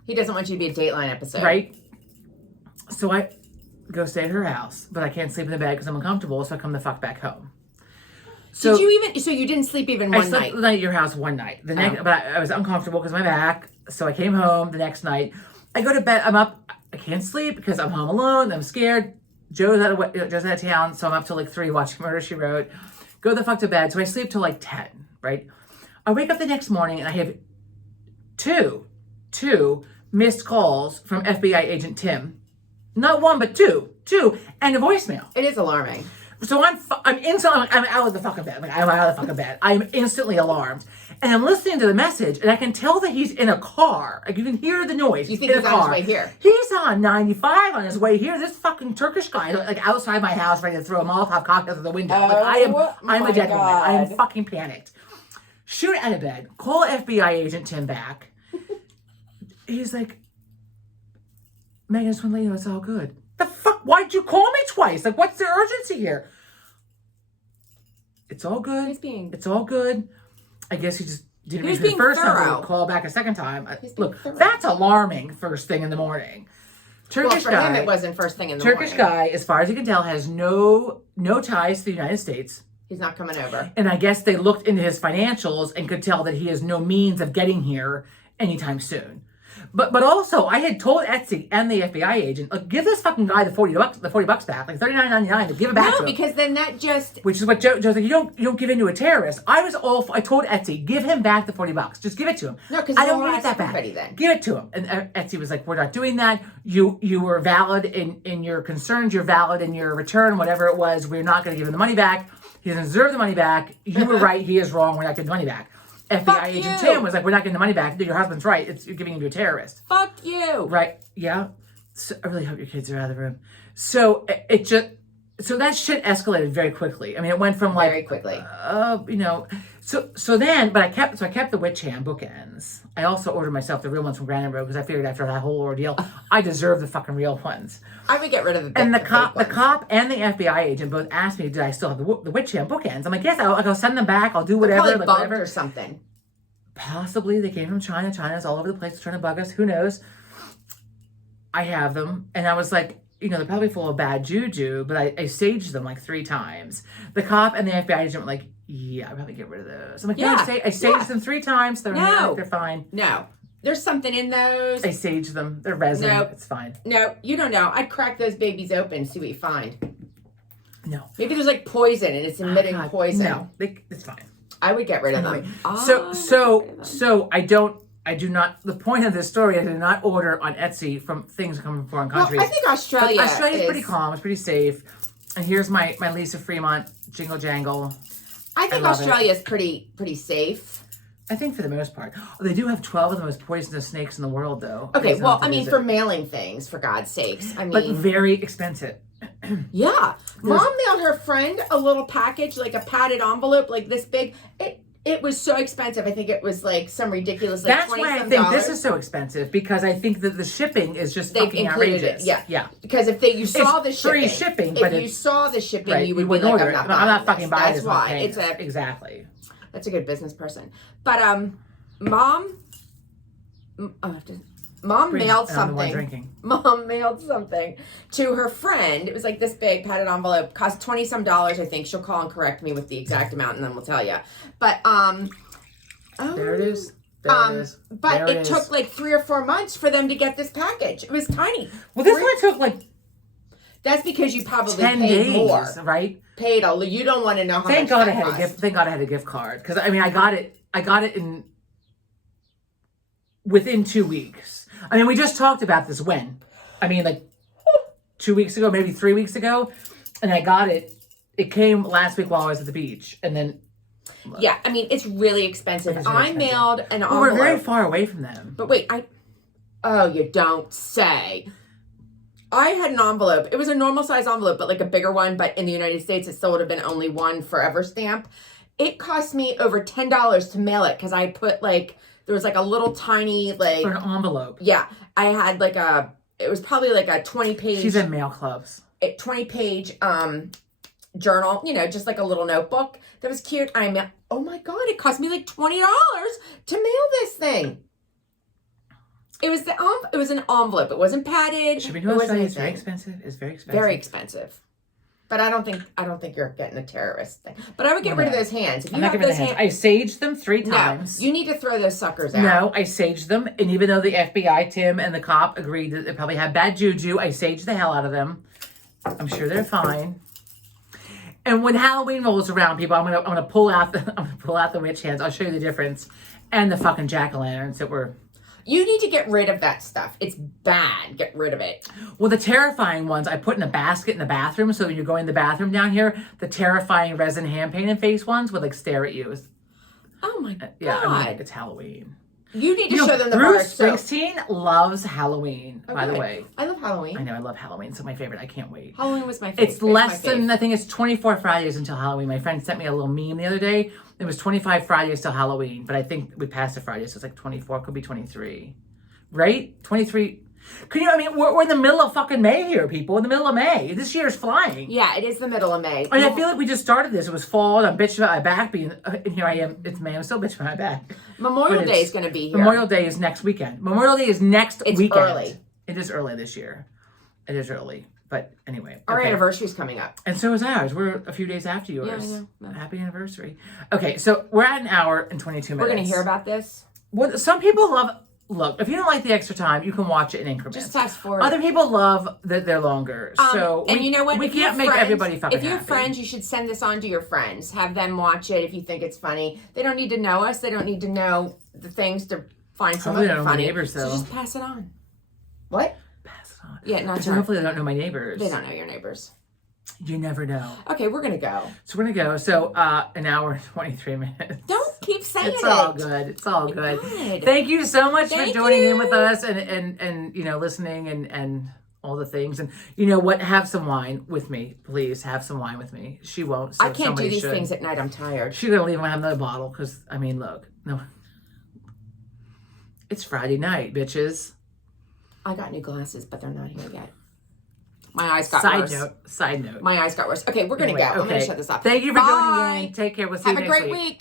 He doesn't want you to be a Dateline episode. Right? So I go stay at her house, but I can't sleep in the bed because I'm uncomfortable, so I come the fuck back home. So you didn't sleep even one night? I slept the night at your house one night. The next, but I was uncomfortable because of my back, so I came home the next night. I go to bed, I'm up, I can't sleep because I'm home alone, I'm scared. Joe's out of town, so I'm up till like 3 watching Murder, She Wrote. Go the fuck to bed, so I sleep till like 10, right? I wake up the next morning and I have two missed calls from FBI agent Tim. Not one, but two, and a voicemail. It is alarming. So I'm out of the fucking bed. Like, I'm out of the fucking bed. I'm instantly alarmed. And I'm listening to the message, and I can tell that he's in a car. Like, you can hear the noise. You think he's on his way here? He's on 95 on his way here. This fucking Turkish guy, like, outside my house, ready to throw a Molotov cocktail through the window. I'm a dead woman. I am fucking panicked. Shoot out of bed. Call FBI agent Tim back. He's like, Megan, I just want to let you know it's all good. The fuck? Why'd you call me twice? Like, what's the urgency here? It's all good. It's all good. I guess he just didn't reach me the first time. Call back a second time. Look, that's alarming first thing in the morning. Turkish for guy. Him, it wasn't first thing in the morning. Turkish guy, as far as you can tell, has no ties to the United States. He's not coming over. And I guess they looked into his financials and could tell that he has no means of getting here anytime soon. But also, I had told Etsy and the FBI agent, like, give this fucking guy the $40 back, like $39.99, to give it back to him. No, because then that just... Which is what Joe's like, you don't give in to a terrorist. I told Etsy, give him back the $40. Just give it to him. No, because I don't want that back. Then. Give it to him. And Etsy was like, we're not doing that. You were valid in your concerns. You're valid in your return, whatever it was. We're not going to give him the money back. He doesn't deserve the money back. You were right. He is wrong. We're not giving the money back. FBI agent Tim was like, we're not getting the money back. Your husband's right. You're giving it to a terrorist. Fuck you. Right. Yeah. So I really hope your kids are out of the room. So it just, so that shit escalated very quickly. I mean, it went from like Very quickly. you know, so then, but I kept the witch hand bookends. I also ordered myself the real ones from Granite Road because I figured after that whole ordeal, I deserve the fucking real ones. I would get rid of the And the fake cop ones. and the FBI agent both asked me, did I still have the witch hand bookends? I'm like, yes, I'll send them back. I'll do whatever. Probably Like, bugged whatever. or something. Possibly they came from China. China's all over the place trying to bug us. Who knows? I have them, and I was like, you know, they're probably full of bad juju, but I saged them like 3 times. The cop and the FBI agent were like, yeah, I'll probably get rid of those. I'm like, Yeah, no, I saged them 3 times. They're fine. No. There's something in those. I saged them. They're resin. Nope. It's fine. No, you don't know. I'd crack those babies open, see what you find. No. Maybe there's like poison and it's emitting God, poison. No, it's fine. I would get rid of them. Anyway, Oh, so I do not. The point of this story, I did not order on Etsy from things coming from foreign countries. Well, I think Australia. Australia's pretty calm. It's pretty safe. And here's my Lisa Fremont jingle jangle. I think love it. Australia is pretty safe. I think for the most part. Oh, they do have 12 of the most poisonous snakes in the world, though. Okay, It's well, not I mean, easy. for mailing things, for God's sakes. I But mean, very expensive. yeah. Mom mailed her friend a little package, like a padded envelope, like this big. It was so expensive. I think it was like some ridiculous, like That's why I $20 think this is so expensive, because I think that the shipping is just They've fucking included outrageous. it, yeah. Yeah. Because if you saw the It's shipping, free shipping, if but you it's- saw the shipping, Right. you would be wouldn't like, order I'm it. not I'm not buying fucking this. buying That's this. I'm not why paying it's this. a. Exactly. That's a good business person. But mom mailed And I'm the one something. drinking. Mom mailed something to her friend. It was like this big padded envelope, cost $20 some, I think. She'll call and correct me with the exact amount and then we'll tell you. But There it is. There it is. but There it took like 3 or 4 months for them to get this package. It was tiny. Well, this one took like That's because you probably 10 paid days, more. right? Paid a you don't want to know how Thank much God that I had a cost. gift. Thank God I had a gift card, because I mean I got it in within 2 weeks. I mean, we just talked about this when, I mean, like 2 weeks ago, maybe 3 weeks ago, and I got it. It came last week while I was at the beach, and then Yeah, I mean it's really expensive. It is very I expensive. mailed an envelope. we're very far away from them. But wait, oh, you don't say. I had an envelope. It was a normal size envelope, but like a bigger one. But in the United States, it still would have been only one forever stamp. It cost me over $10 to mail it because I put like, there was like a little tiny, like, For an envelope. yeah, I had like it was probably like a 20-page. She's in mail clubs. 20-page journal, you know, just like a little notebook that was cute. Oh my God, it cost me like $20 to mail this thing. It was it was an envelope. It wasn't padded. Should we It know wasn't Australia is very anything. expensive? It's very expensive. Very expensive. But I don't think you're getting a terrorist thing. But I would get rid of those hands. If you I'm not have giving the those hands. I saged them 3 times. No, you need to throw those suckers out. No, I saged them, and even though the FBI, Tim, and the cop agreed that they probably had bad juju, I saged the hell out of them. I'm sure they're fine. And when Halloween rolls around, people, I'm gonna pull out the witch hands. I'll show you the difference, and the fucking jack-o'-lanterns that were. You need to get rid of that stuff. It's bad. Get rid of it. Well, the terrifying ones I put in a basket in the bathroom. So when you're going to the bathroom down here, the terrifying resin hand painted face ones would like stare at you. Oh my God. Yeah, I mean, it's Halloween. You need to You know, show them the bar Bruce soap. Springsteen loves Halloween, by the Okay. way. I love Halloween. I know, I love Halloween. It's my favorite. I can't wait. Halloween was my favorite. It's less than, I think it's 24 Fridays until Halloween. My friend sent me a little meme the other day. It was 25 Fridays till Halloween, but I think we passed the Friday, so it's like 24, could be 23. Right? 23. Can you, I mean, we're in the middle of fucking May here, people. In the middle of May. This year's flying. Yeah, it is the middle of May. I mean, I feel like we just started this. It was fall, and I'm bitching about my back being, and here I am. It's May. I'm still bitching about my back. Memorial But Day is going to be here. Memorial Day is next weekend. Memorial Day is next It's weekend. early. It is early this year. It is early. But anyway. Our okay. anniversary's coming up. And so is ours. We're a few days after yours. Yeah, I know. Happy anniversary. Okay, so we're at an hour and 22 minutes. We're going to hear about this. What some people love. Look, if you don't like the extra time, you can watch it in increments. Just fast forward. Other people love that they're longer. So and you know what? We If you have can't make friends- everybody fucking If you have happy. friends, you should send this on to your friends. Have them watch it if you think it's funny. They don't need to know us. They don't need to know the things to find some of Hopefully it they don't know my funny. neighbors, So though. just pass it on. What? Pass it on. Yeah, not Because sure. hopefully they don't know my neighbors. They don't know your neighbors. You never know. Okay, we're gonna go. So we're gonna go. So an hour and 23 minutes. Don't keep saying It's it. all good. It's all good. God. Thank you so much Thank for joining in you. with us and you know listening and all the things. And you know what? Have some wine with me, please. Have some wine with me. She won't. So I can't do somebody these should. things at night. I'm tired. She's gonna leave and have another bottle because I mean, look, no, it's Friday night, bitches. I got new glasses, but they're not here yet. My eyes got worse. Side note. My eyes got worse. Okay, we're gonna Anyway, go. I'm gonna shut this up. Thank you for Bye. joining in. Take care. We'll see Have you a next great week. week.